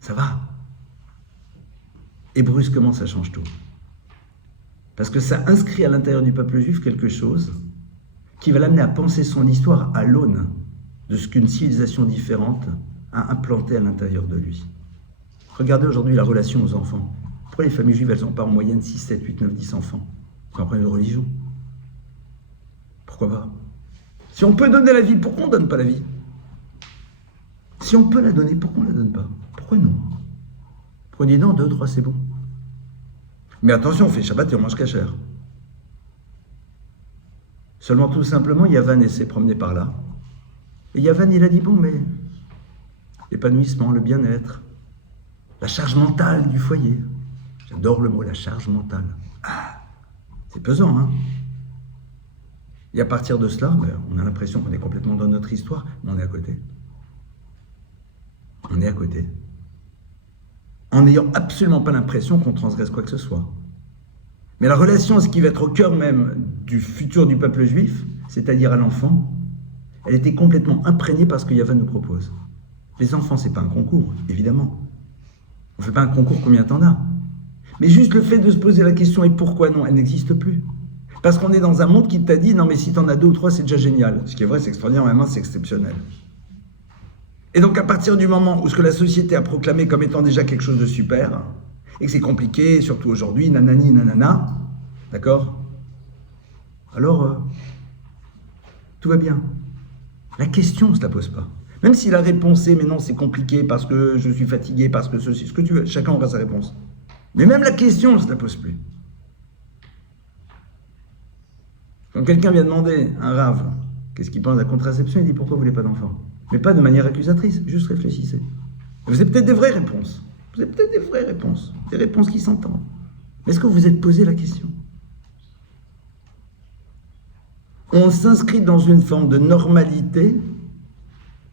Ça va. Et brusquement, ça change tout. Parce que ça inscrit à l'intérieur du peuple juif quelque chose qui va l'amener à penser son histoire à l'aune de ce qu'une civilisation différente a implanté à l'intérieur de lui. Regardez aujourd'hui la relation aux enfants. Pourquoi les familles juives, elles n'ont pas en moyenne 6, 7, 8, 9, 10 enfants? C'est un problème de religion. Pourquoi pas? Si on peut donner la vie, pourquoi on ne donne pas la vie? Si on peut la donner, pourquoi on ne la donne pas? Pourquoi non? Pourquoi on dit non, 2, 3, c'est bon? Mais attention, on fait Shabbat et on mange kasher. Seulement, tout simplement, Yavan s'est promené par là. Et Yavan, il a dit, bon, mais l'épanouissement, le bien-être, la charge mentale du foyer. J'adore le mot, la charge mentale. Ah, c'est pesant, hein? Et à partir de cela, on a l'impression qu'on est complètement dans notre histoire, mais on est à côté. on est à côté, en n'ayant absolument pas l'impression qu'on transgresse quoi que ce soit. Mais la relation à ce qui va être au cœur même du futur du peuple juif, c'est-à-dire à l'enfant, elle était complètement imprégnée par ce que Yahvé nous propose. Les enfants, c'est pas un concours, évidemment. On ne fait pas un concours combien t'en as. Mais juste le fait de se poser la question, et pourquoi non, elle n'existe plus. Parce qu'on est dans un monde qui t'a dit, non mais si t'en as 2 ou 3, c'est déjà génial. Ce qui est vrai, c'est extraordinaire, mais c'est exceptionnel. Et donc à partir du moment où ce que la société a proclamé comme étant déjà quelque chose de super, et que c'est compliqué, surtout aujourd'hui, nanani, nanana, d'accord? Alors, tout va bien. La question ne se la pose pas. Même si la réponse est, mais non, c'est compliqué parce que je suis fatigué, parce que ceci, ce que tu veux, chacun aura sa réponse. Mais même la question ne se la pose plus. Quand quelqu'un vient demander à un rave, qu'est-ce qu'il pense de la contraception, il dit, pourquoi vous ne voulez pas d'enfant? Mais pas de manière accusatrice, juste réfléchissez. Vous avez peut-être des vraies réponses. Vous avez peut-être des vraies réponses, des réponses qui s'entendent. Mais est-ce que vous vous êtes posé la question? On s'inscrit dans une forme de normalité,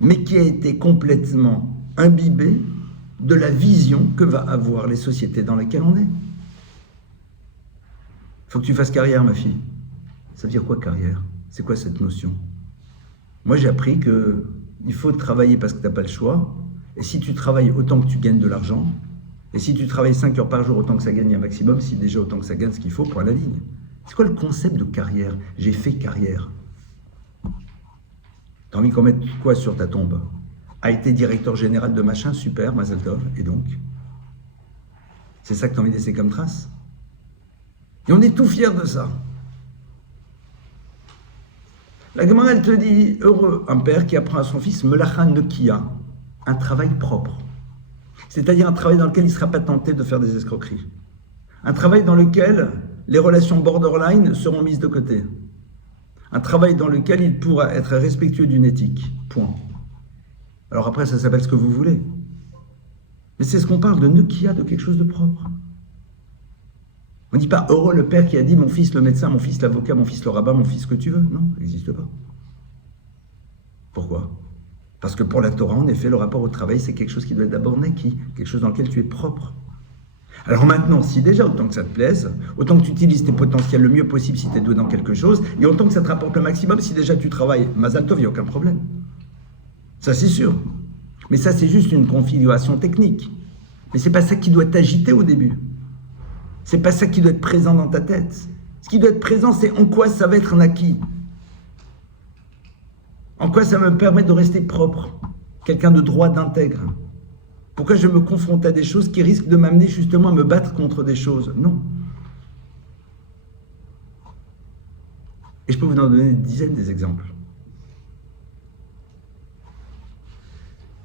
mais qui a été complètement imbibée de la vision que va avoir les sociétés dans lesquelles on est. Il faut que tu fasses carrière, ma fille. Ça veut dire quoi, carrière? C'est quoi cette notion? Moi, j'ai appris qu'il faut travailler parce que tu n'as pas le choix. Et si tu travailles autant que tu gagnes de l'argent, et si tu travailles 5 heures par jour autant que ça gagne un maximum, si déjà autant que ça gagne ce qu'il faut pour la ligne. C'est quoi le concept de carrière? J'ai fait carrière. T'as envie qu'on mette quoi sur ta tombe? A été directeur général de machin, super, Mazel Tov, et donc? C'est ça que t'as envie de laisser comme trace? Et on est tout fiers de ça. La Gemara, elle te dit, heureux un père qui apprend à son fils Melacha Nekia, un travail propre. C'est-à-dire un travail dans lequel il ne sera pas tenté de faire des escroqueries. Un travail dans lequel les relations borderline seront mises de côté. Un travail dans lequel il pourra être respectueux d'une éthique. Point. Alors après, ça s'appelle ce que vous voulez. Mais c'est ce qu'on parle de Nekia, de quelque chose de propre. On ne dit pas heureux le père qui a dit mon fils le médecin, mon fils l'avocat, mon fils le rabbin, mon fils ce que tu veux. Non, ça n'existe pas. Pourquoi? Parce que pour la Torah, en effet, le rapport au travail, c'est quelque chose qui doit être d'abord neki, quelque chose dans lequel tu es propre. Alors maintenant, si déjà, autant que ça te plaise, autant que tu utilises tes potentiels le mieux possible si tu es doué dans quelque chose, et autant que ça te rapporte le maximum, si déjà tu travailles, Mazal Tov, il n'y a aucun problème. Ça, c'est sûr. Mais ça, c'est juste une configuration technique. Mais c'est pas ça qui doit t'agiter au début. C'est pas ça qui doit être présent dans ta tête. Ce qui doit être présent, c'est en quoi ça va être un acquis. En quoi ça me permet de rester propre, quelqu'un de droit, d'intègre. Pourquoi je me confronte à des choses qui risquent de m'amener justement à me battre contre des choses? Non. Et je peux vous en donner des dizaines des exemples.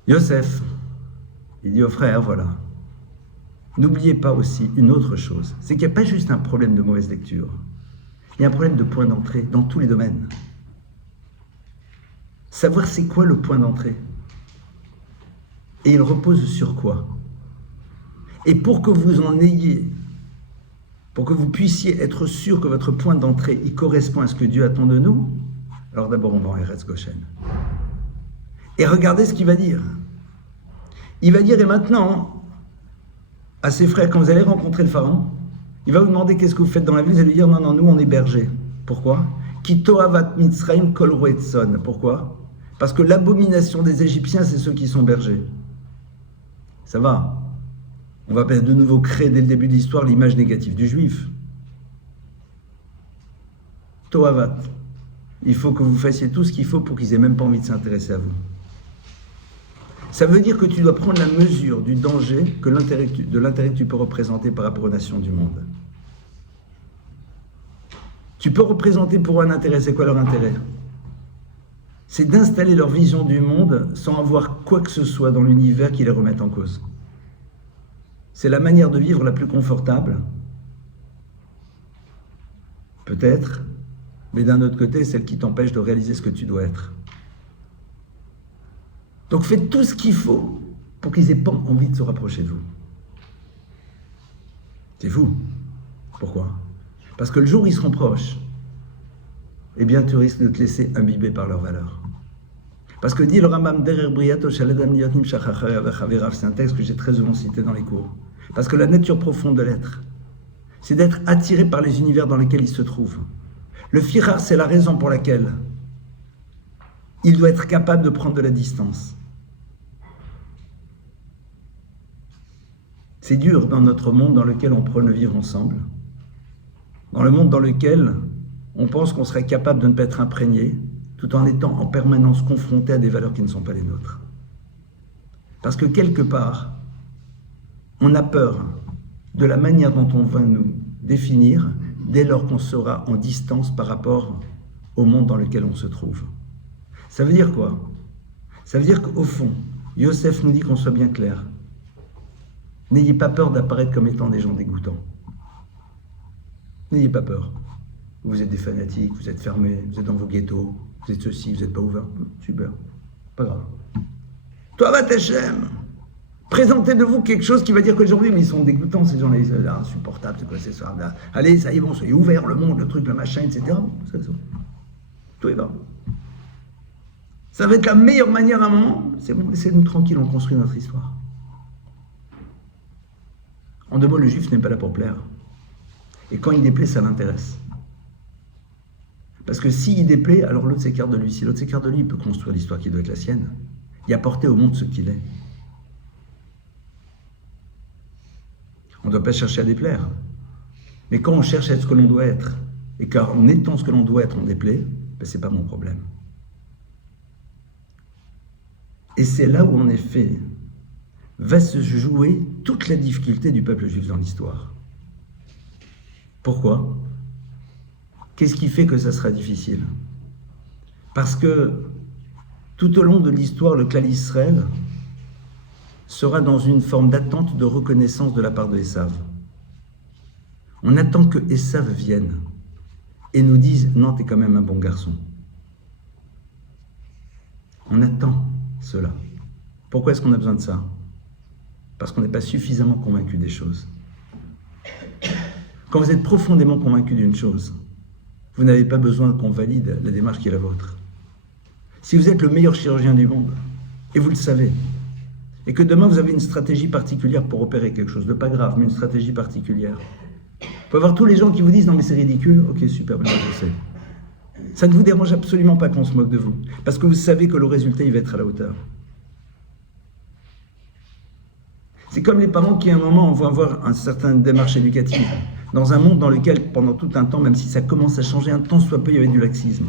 Yosef, il dit aux frères, voilà, n'oubliez pas aussi une autre chose, c'est qu'il n'y a pas juste un problème de mauvaise lecture, il y a un problème de point d'entrée dans tous les domaines. Savoir c'est quoi le point d'entrée. Et il repose sur quoi? Et pour que vous en ayez, pour que vous puissiez être sûr que votre point d'entrée il correspond à ce que Dieu attend de nous, alors d'abord on va en Eretz Goshen. Et regardez ce qu'il va dire. Il va dire, et maintenant, à ses frères, quand vous allez rencontrer le pharaon, il va vous demander qu'est-ce que vous faites dans la vie, vous allez lui dire, non, non, nous on est bergers. Pourquoi? Ki toavat Mitzrayim kol roetson. Pourquoi? Parce que l'abomination des Égyptiens, c'est ceux qui sont bergers. Ça va. On va de nouveau créer dès le début de l'histoire l'image négative du juif. Toavat. Il faut que vous fassiez tout ce qu'il faut pour qu'ils aient même pas envie de s'intéresser à vous. Ça veut dire que tu dois prendre la mesure du danger de l'intérêt que tu peux représenter par rapport aux nations du monde. Tu peux représenter pour un intérêt, c'est quoi leur intérêt? C'est d'installer leur vision du monde sans avoir quoi que ce soit dans l'univers qui les remette en cause. C'est la manière de vivre la plus confortable, peut-être, mais d'un autre côté, celle qui t'empêche de réaliser ce que tu dois être. Donc faites tout ce qu'il faut pour qu'ils aient pas envie de se rapprocher de vous. C'est fou. Pourquoi? Parce que le jour où ils seront proches, eh bien tu risques de te laisser imbiber par leurs valeurs. Parce que dit le Rambam Derer Briato Shaladam Liot Nimshach Acharav Chaverav, c'est un texte que j'ai très souvent cité dans les cours. Parce que la nature profonde de l'être, c'est d'être attiré par les univers dans lesquels il se trouve. Le firar, c'est la raison pour laquelle il doit être capable de prendre de la distance. C'est dur dans notre monde dans lequel on prône le vivre ensemble, dans le monde dans lequel on pense qu'on serait capable de ne pas être imprégné, tout en étant en permanence confronté à des valeurs qui ne sont pas les nôtres. Parce que quelque part, on a peur de la manière dont on va nous définir dès lors qu'on sera en distance par rapport au monde dans lequel on se trouve. Ça veut dire quoi? Ça veut dire qu'au fond, Yosef nous dit qu'on soit bien clair. N'ayez pas peur d'apparaître comme étant des gens dégoûtants. N'ayez pas peur. Vous êtes des fanatiques, vous êtes fermés, vous êtes dans vos ghettos, vous êtes ceci, vous n'êtes pas ouverts. Super, pas grave. Toi, va Hachem. Présentez de vous quelque chose qui va dire qu'aujourd'hui, mais ils sont dégoûtants, ces gens-là, ils sont insupportables, c'est quoi ces soirs-là? Allez, ça y est, bon, soyez ouverts, le monde, le truc, le machin, etc. Bon, ça. Tout est bon. Ça va être la meilleure manière à un moment. C'est bon, laissez-nous tranquilles, on construit notre histoire. En deux mots, le juif n'est pas là pour plaire. Et quand il déplaît, ça l'intéresse. Parce que s'il déplaît, alors l'autre s'écarte de lui. Si l'autre s'écarte de lui, il peut construire l'histoire qui doit être la sienne. Et apporter au monde ce qu'il est. On ne doit pas chercher à déplaire. Mais quand on cherche à être ce que l'on doit être, et qu'en étant ce que l'on doit être, on déplaît, ben ce n'est pas mon problème. Et c'est là où, en effet, va se jouer toute la difficulté du peuple juif dans l'histoire. Pourquoi? Qu'est-ce qui fait que ça sera difficile? Parce que tout au long de l'histoire, le clan Israël sera dans une forme d'attente de reconnaissance de la part de Esav. On attend que Esav vienne et nous dise « Non, t'es quand même un bon garçon ». On attend cela. Pourquoi est-ce qu'on a besoin de ça? Parce qu'on n'est pas suffisamment convaincu des choses. Quand vous êtes profondément convaincu d'une chose, vous n'avez pas besoin qu'on valide la démarche qui est la vôtre. Si vous êtes le meilleur chirurgien du monde, et vous le savez, et que demain vous avez une stratégie particulière pour opérer quelque chose, de pas grave, mais une stratégie particulière, vous pouvez avoir tous les gens qui vous disent « Non mais c'est ridicule », ok super, ben je sais. Ça ne vous dérange absolument pas qu'on se moque de vous, parce que vous savez que le résultat il va être à la hauteur. C'est comme les parents qui à un moment vont avoir une certaine démarche éducative, dans un monde dans lequel pendant tout un temps, même si ça commence à changer un tant soit peu, il y avait du laxisme.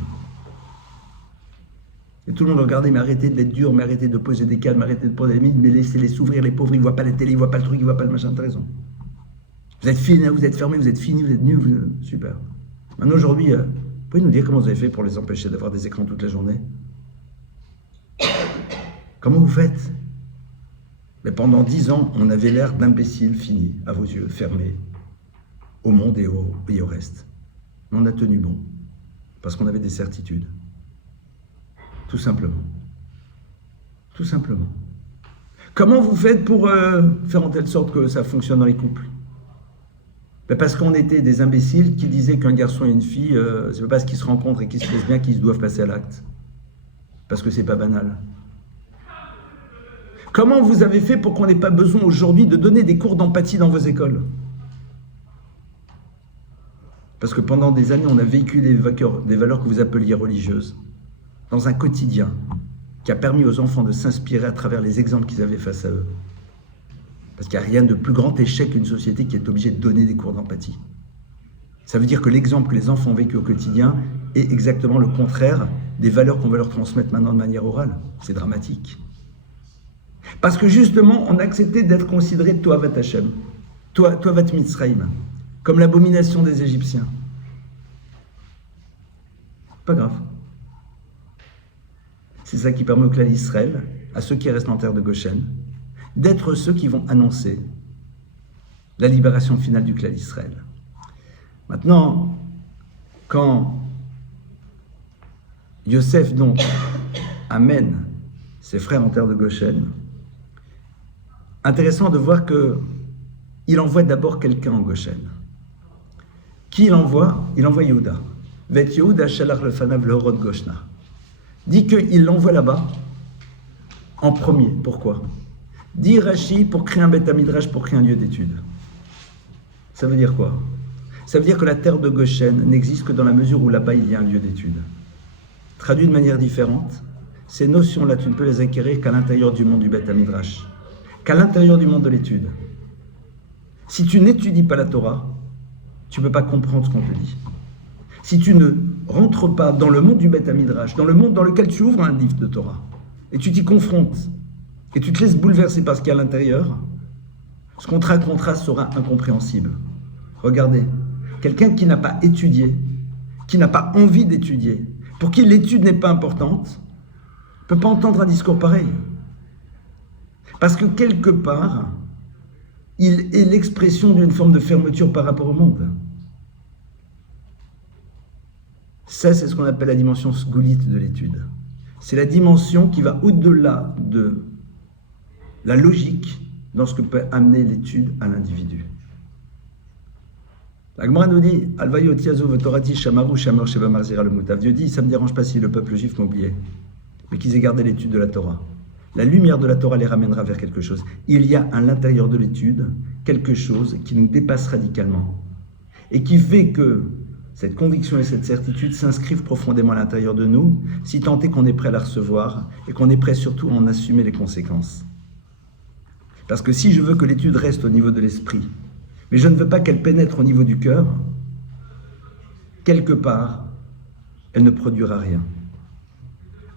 Et tout le monde regardait, mais arrêtez d'être dur, mais arrêtez de poser des cadres, mais arrêtez de poser des limites, mais laissez-les s'ouvrir, les pauvres, ils ne voient pas la télé, ils ne voient pas le truc, ils ne voient pas le machin, t'as raison. Vous êtes fini, vous êtes fermés, vous êtes finis, vous êtes nuls, super. Maintenant aujourd'hui, vous pouvez nous dire comment vous avez fait pour les empêcher d'avoir des écrans toute la journée? Comment vous faites? Mais pendant 10 ans, on avait l'air d'imbéciles finis, à vos yeux, fermés, au monde et au reste. Mais on a tenu bon, parce qu'on avait des certitudes. Tout simplement. Tout simplement. Comment vous faites pour faire en telle sorte que ça fonctionne dans les couples? Ben parce qu'on était des imbéciles qui disaient qu'un garçon et une fille, c'est pas parce qu'ils se rencontrent et qu'ils se plaisent bien qu'ils doivent passer à l'acte. Parce que c'est pas banal. Comment vous avez fait pour qu'on n'ait pas besoin aujourd'hui de donner des cours d'empathie dans vos écoles? Parce que pendant des années, on a véhiculé des valeurs que vous appeliez religieuses, dans un quotidien qui a permis aux enfants de s'inspirer à travers les exemples qu'ils avaient face à eux. Parce qu'il n'y a rien de plus grand échec qu'une société qui est obligée de donner des cours d'empathie. Ça veut dire que l'exemple que les enfants ont vécu au quotidien est exactement le contraire des valeurs qu'on va leur transmettre maintenant de manière orale. C'est dramatique. Parce que justement, on a accepté d'être considéré Toavat Hashem, Toavat Mitzrayim, comme l'abomination des Égyptiens. Pas grave. C'est ça qui permet au clan d'Israël, à ceux qui restent en terre de Goshen, d'être ceux qui vont annoncer la libération finale du clan d'Israël. Maintenant, quand Yosef donc amène ses frères en terre de Goshen, intéressant de voir qu'il envoie d'abord quelqu'un en Goshen. Qui il envoie? Il envoie Yehuda. Vet Yehuda shalach lefanav leorot Goshna. Dit qu'il l'envoie là-bas En premier, pourquoi? Dit Rashi, pour créer un Beth Midrash, pour créer un lieu d'étude. Ça veut dire quoi? Ça veut dire que la terre de Goshen n'existe que dans la mesure où là-bas il y a un lieu d'étude. Traduit de manière différente, ces notions-là, tu ne peux les acquérir qu'à l'intérieur du monde du Beth Midrash, qu'à l'intérieur du monde de l'étude. Si tu n'étudies pas la Torah, tu ne peux pas comprendre ce qu'on te dit. Si tu ne rentres pas dans le monde du Beth Midrash, dans le monde dans lequel tu ouvres un livre de Torah, et tu t'y confrontes, et tu te laisses bouleverser par ce qu'il y a à l'intérieur, ce qu'on te racontera sera incompréhensible. Regardez, quelqu'un qui n'a pas étudié, qui n'a pas envie d'étudier, pour qui l'étude n'est pas importante, ne peut pas entendre un discours pareil. Parce que quelque part, il est l'expression d'une forme de fermeture par rapport au monde. Ça, c'est ce qu'on appelle la dimension sgoulite de l'étude. C'est la dimension qui va au-delà de la logique dans ce que peut amener l'étude à l'individu. La Gemara nous dit Alvayot Yazo Votorati Shamaru Shamar Sheva Marzira le Moutav. Dieu dit ça ne me dérange pas si le peuple juif m'oubliait, mais qu'ils aient gardé l'étude de la Torah. La lumière de la Torah les ramènera vers quelque chose. Il y a à l'intérieur de l'étude quelque chose qui nous dépasse radicalement et qui fait que cette conviction et cette certitude s'inscrivent profondément à l'intérieur de nous, si tant est qu'on est prêt à la recevoir et qu'on est prêt surtout à en assumer les conséquences. Parce que si je veux que l'étude reste au niveau de l'esprit, mais je ne veux pas qu'elle pénètre au niveau du cœur, quelque part, elle ne produira rien.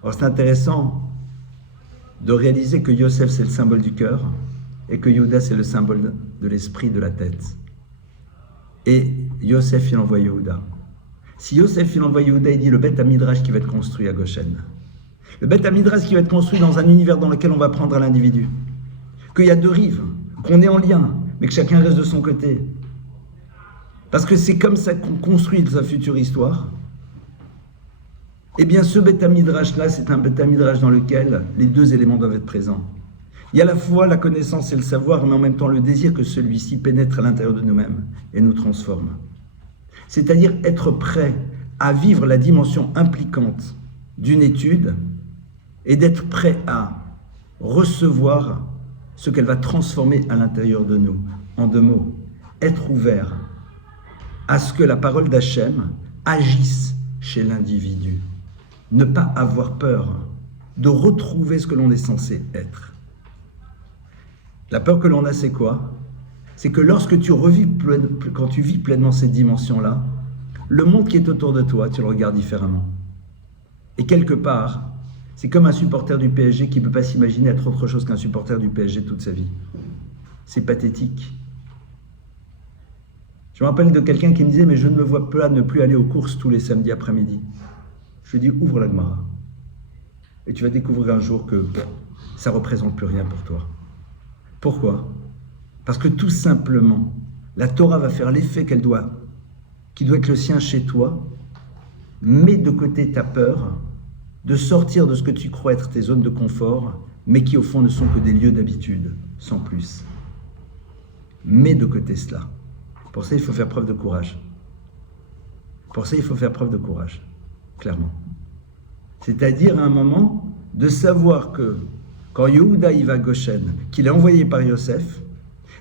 Alors c'est intéressant de réaliser que Yosef c'est le symbole du cœur et que Yehuda c'est le symbole de l'esprit, de la tête. Et Yosef il envoie Yehuda. Si Yosef il envoie Yehuda, il dit le Beth Midrash qui va être construit à Goshen. Le Beth Midrash qui va être construit dans un univers dans lequel on va prendre à l'individu. Qu'il y a deux rives, qu'on est en lien, mais que chacun reste de son côté. Parce que c'est comme ça qu'on construit sa future histoire. Eh bien, ce Beth Midrash-là, c'est un Beth Midrash dans lequel les deux éléments doivent être présents. Il y a à la fois la connaissance et le savoir, mais en même temps le désir que celui-ci pénètre à l'intérieur de nous-mêmes et nous transforme. C'est-à-dire être prêt à vivre la dimension impliquante d'une étude et d'être prêt à recevoir ce qu'elle va transformer à l'intérieur de nous. En deux mots, être ouvert à ce que la parole d'Hachem agisse chez l'individu. Ne pas avoir peur de retrouver ce que l'on est censé être. La peur que l'on a, c'est quoi? C'est que lorsque quand tu vis pleinement cette dimension-là, le monde qui est autour de toi, tu le regardes différemment. Et quelque part, c'est comme un supporter du PSG qui ne peut pas s'imaginer être autre chose qu'un supporter du PSG toute sa vie. C'est pathétique. Je me rappelle de quelqu'un qui me disait « Mais je ne me vois pas ne plus aller aux courses tous les samedis après-midi. » Je lui ai dit « Ouvre la Gemara. » Et tu vas découvrir un jour que ça ne représente plus rien pour toi. Pourquoi? Parce que tout simplement, la Torah va faire l'effet qui doit être le sien chez toi, mets de côté ta peur, de sortir de ce que tu crois être tes zones de confort, mais qui au fond ne sont que des lieux d'habitude, sans plus. Mets de côté cela. Pour ça, il faut faire preuve de courage. Pour ça, il faut faire preuve de courage, clairement. C'est-à-dire à un moment, de savoir que quand Yehuda y va à Goshen, qu'il est envoyé par Yosef,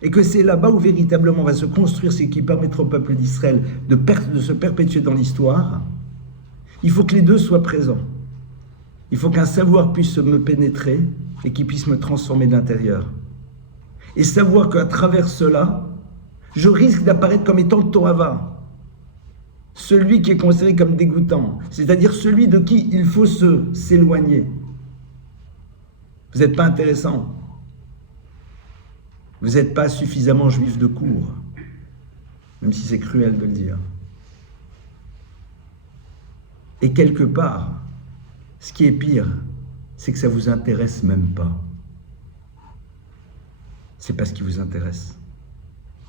et que c'est là-bas où véritablement va se construire ce qui permettra au peuple d'Israël de se perpétuer dans l'histoire, il faut que les deux soient présents. Il faut qu'un savoir puisse me pénétrer et qu'il puisse me transformer de l'intérieur. Et savoir qu'à travers cela, je risque d'apparaître comme étant le Torava, celui qui est considéré comme dégoûtant, c'est-à-dire celui de qui il faut s'éloigner. Vous n'êtes pas intéressant. Vous n'êtes pas suffisamment juif de cour, même si c'est cruel de le dire. Et quelque part, ce qui est pire, c'est que ça ne vous intéresse même pas. C'est pas ce qui vous intéresse.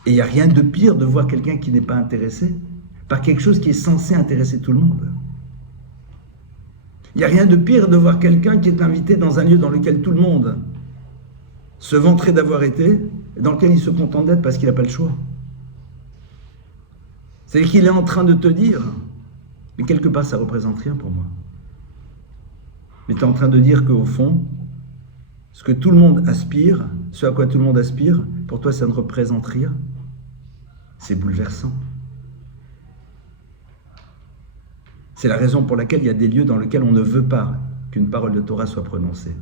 Et il n'y a rien de pire de voir quelqu'un qui n'est pas intéressé par quelque chose qui est censé intéresser tout le monde. Il n'y a rien de pire de voir quelqu'un qui est invité dans un lieu dans lequel tout le monde se vanterait d'avoir été, et dans lequel il se contente d'être parce qu'il n'a pas le choix. C'est-à-dire qu'il est en train de te dire, mais quelque part ça ne représente rien pour moi. Mais tu es en train de dire qu'au fond, ce que tout le monde aspire, ce à quoi tout le monde aspire, pour toi ça ne représente rien. C'est bouleversant. C'est la raison pour laquelle il y a des lieux dans lesquels on ne veut pas qu'une parole de Torah soit prononcée.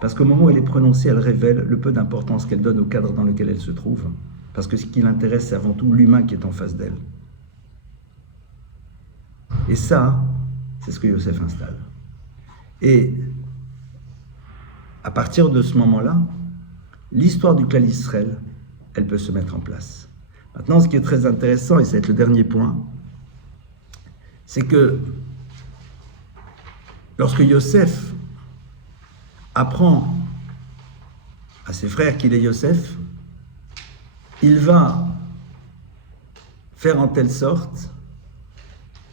Parce qu'au moment où elle est prononcée, elle révèle le peu d'importance qu'elle donne au cadre dans lequel elle se trouve. Parce que ce qui l'intéresse, c'est avant tout l'humain qui est en face d'elle. Et ça, c'est ce que Yosef installe. Et à partir de ce moment-là, l'histoire du clan Israël, elle peut se mettre en place. Maintenant, ce qui est très intéressant, et ça va être le dernier point, c'est que lorsque Yosef apprend à ses frères qu'il est Yosef, il va faire en telle sorte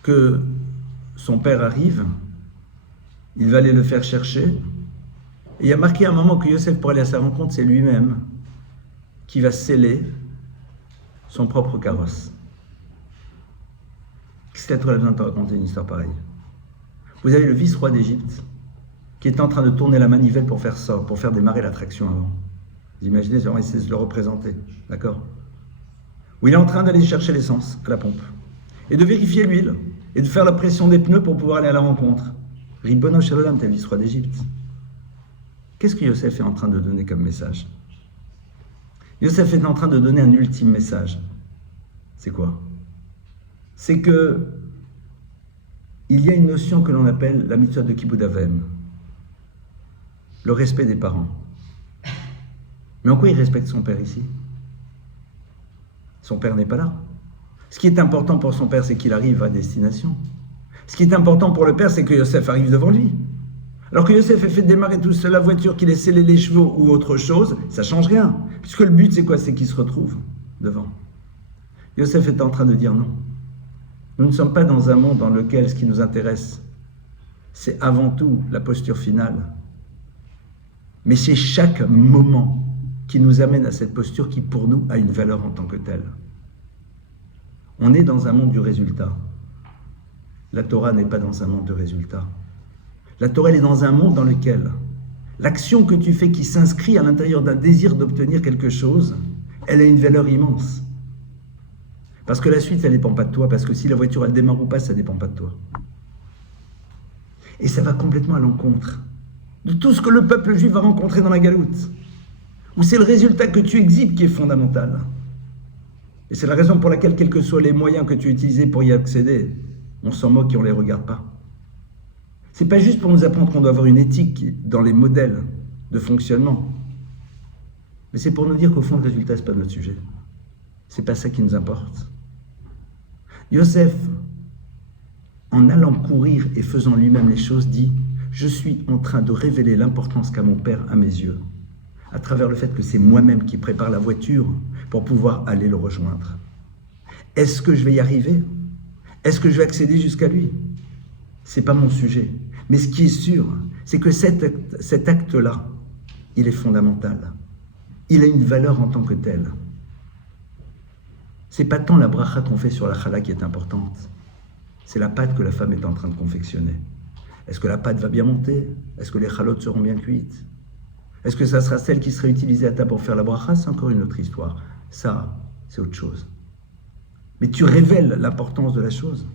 que son père arrive, il va aller le faire chercher, et il y a marqué à un moment que Yosef, pour aller à sa rencontre, c'est lui-même qui va sceller son propre carrosse. Qu'est-ce qu'il a besoin de te raconter une histoire pareille? Vous avez le vice-roi d'Égypte qui est en train de tourner la manivelle pour faire ça, pour faire démarrer l'attraction avant. Vous imaginez, on va essayer de le représenter, d'accord? Où il est en train d'aller chercher l'essence à la pompe et de vérifier l'huile et de faire la pression des pneus pour pouvoir aller à la rencontre. Ribono shel olam, t'es le vice-roi d'Égypte. Qu'est-ce que Yosef est en train de donner comme message? Yosef est en train de donner un ultime message. C'est quoi? C'est que il y a une notion que l'on appelle la mitzvah de Kibud Avem, le respect des parents. Mais en quoi il respecte son père ici? Son père n'est pas là. Ce qui est important pour son père, c'est qu'il arrive à destination. Ce qui est important pour le père, c'est que Yosef arrive devant lui. Alors que Yosef ait fait démarrer tout seul la voiture, qu'il ait scellé les chevaux ou autre chose, ça ne change rien. Puisque le but, c'est quoi? C'est qu'il se retrouve devant. Yosef est en train de dire non. Nous ne sommes pas dans un monde dans lequel ce qui nous intéresse, c'est avant tout la posture finale. Mais c'est chaque moment qui nous amène à cette posture qui, pour nous, a une valeur en tant que telle. On est dans un monde du résultat. La Torah n'est pas dans un monde de résultat. La Torah, elle est dans un monde dans lequel l'action que tu fais qui s'inscrit à l'intérieur d'un désir d'obtenir quelque chose, elle a une valeur immense. Parce que la suite, ça ne dépend pas de toi, parce que si la voiture, elle démarre ou pas, ça ne dépend pas de toi. Et ça va complètement à l'encontre de tout ce que le peuple juif va rencontrer dans la galoute, où c'est le résultat que tu exhibes qui est fondamental. Et c'est la raison pour laquelle, quels que soient les moyens que tu as utilisés pour y accéder, on s'en moque et on ne les regarde pas. C'est pas juste pour nous apprendre qu'on doit avoir une éthique dans les modèles de fonctionnement, mais c'est pour nous dire qu'au fond, le résultat, ce n'est pas notre sujet. C'est pas ça qui nous importe. Yosef, en allant courir et faisant lui-même les choses, dit « Je suis en train de révéler l'importance qu'a mon père à mes yeux, à travers le fait que c'est moi-même qui prépare la voiture pour pouvoir aller le rejoindre. Est-ce que je vais y arriver? Est-ce que je vais accéder jusqu'à lui? C'est pas mon sujet. Mais ce qui est sûr, c'est que cet acte-là, il est fondamental. Il a une valeur en tant que tel. C'est pas tant la bracha qu'on fait sur la challah qui est importante. C'est la pâte que la femme est en train de confectionner. Est-ce que la pâte va bien monter? Est-ce que les chalotes seront bien cuites? Est-ce que ça sera celle qui sera utilisée à table pour faire la bracha? C'est encore une autre histoire. Ça, c'est autre chose. Mais tu révèles l'importance de la chose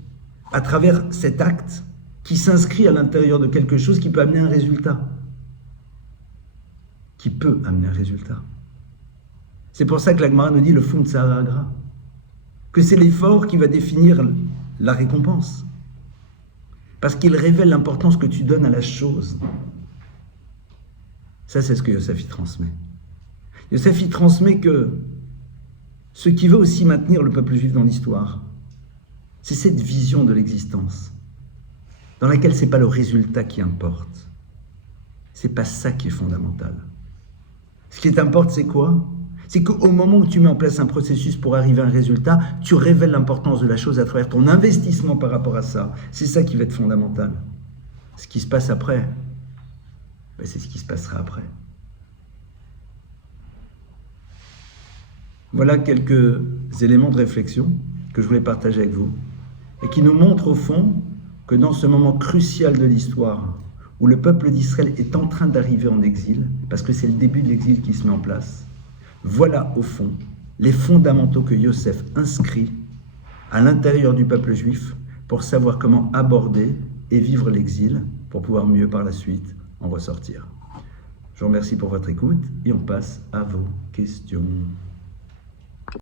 à travers cet acte qui s'inscrit à l'intérieur de quelque chose qui peut amener un résultat. Qui peut amener un résultat. C'est pour ça que la Gemara nous dit le fund sa'agra, que c'est l'effort qui va définir la récompense. Parce qu'il révèle l'importance que tu donnes à la chose. Ça, c'est ce que Yosef y transmet. Yosef y transmet que ce qui veut aussi maintenir le peuple juif dans l'histoire, c'est cette vision de l'existence, dans laquelle ce n'est pas le résultat qui importe. Ce n'est pas ça qui est fondamental. Ce qui importe, c'est quoi? C'est qu'au moment où tu mets en place un processus pour arriver à un résultat, tu révèles l'importance de la chose à travers ton investissement par rapport à ça. C'est ça qui va être fondamental. Ce qui se passe après, ben c'est ce qui se passera après. Voilà quelques éléments de réflexion que je voulais partager avec vous et qui nous montrent au fond que dans ce moment crucial de l'histoire, où le peuple d'Israël est en train d'arriver en exil, parce que c'est le début de l'exil qui se met en place. Voilà, au fond, les fondamentaux que Yosef inscrit à l'intérieur du peuple juif pour savoir comment aborder et vivre l'exil, pour pouvoir mieux par la suite en ressortir. Je vous remercie pour votre écoute et on passe à vos questions.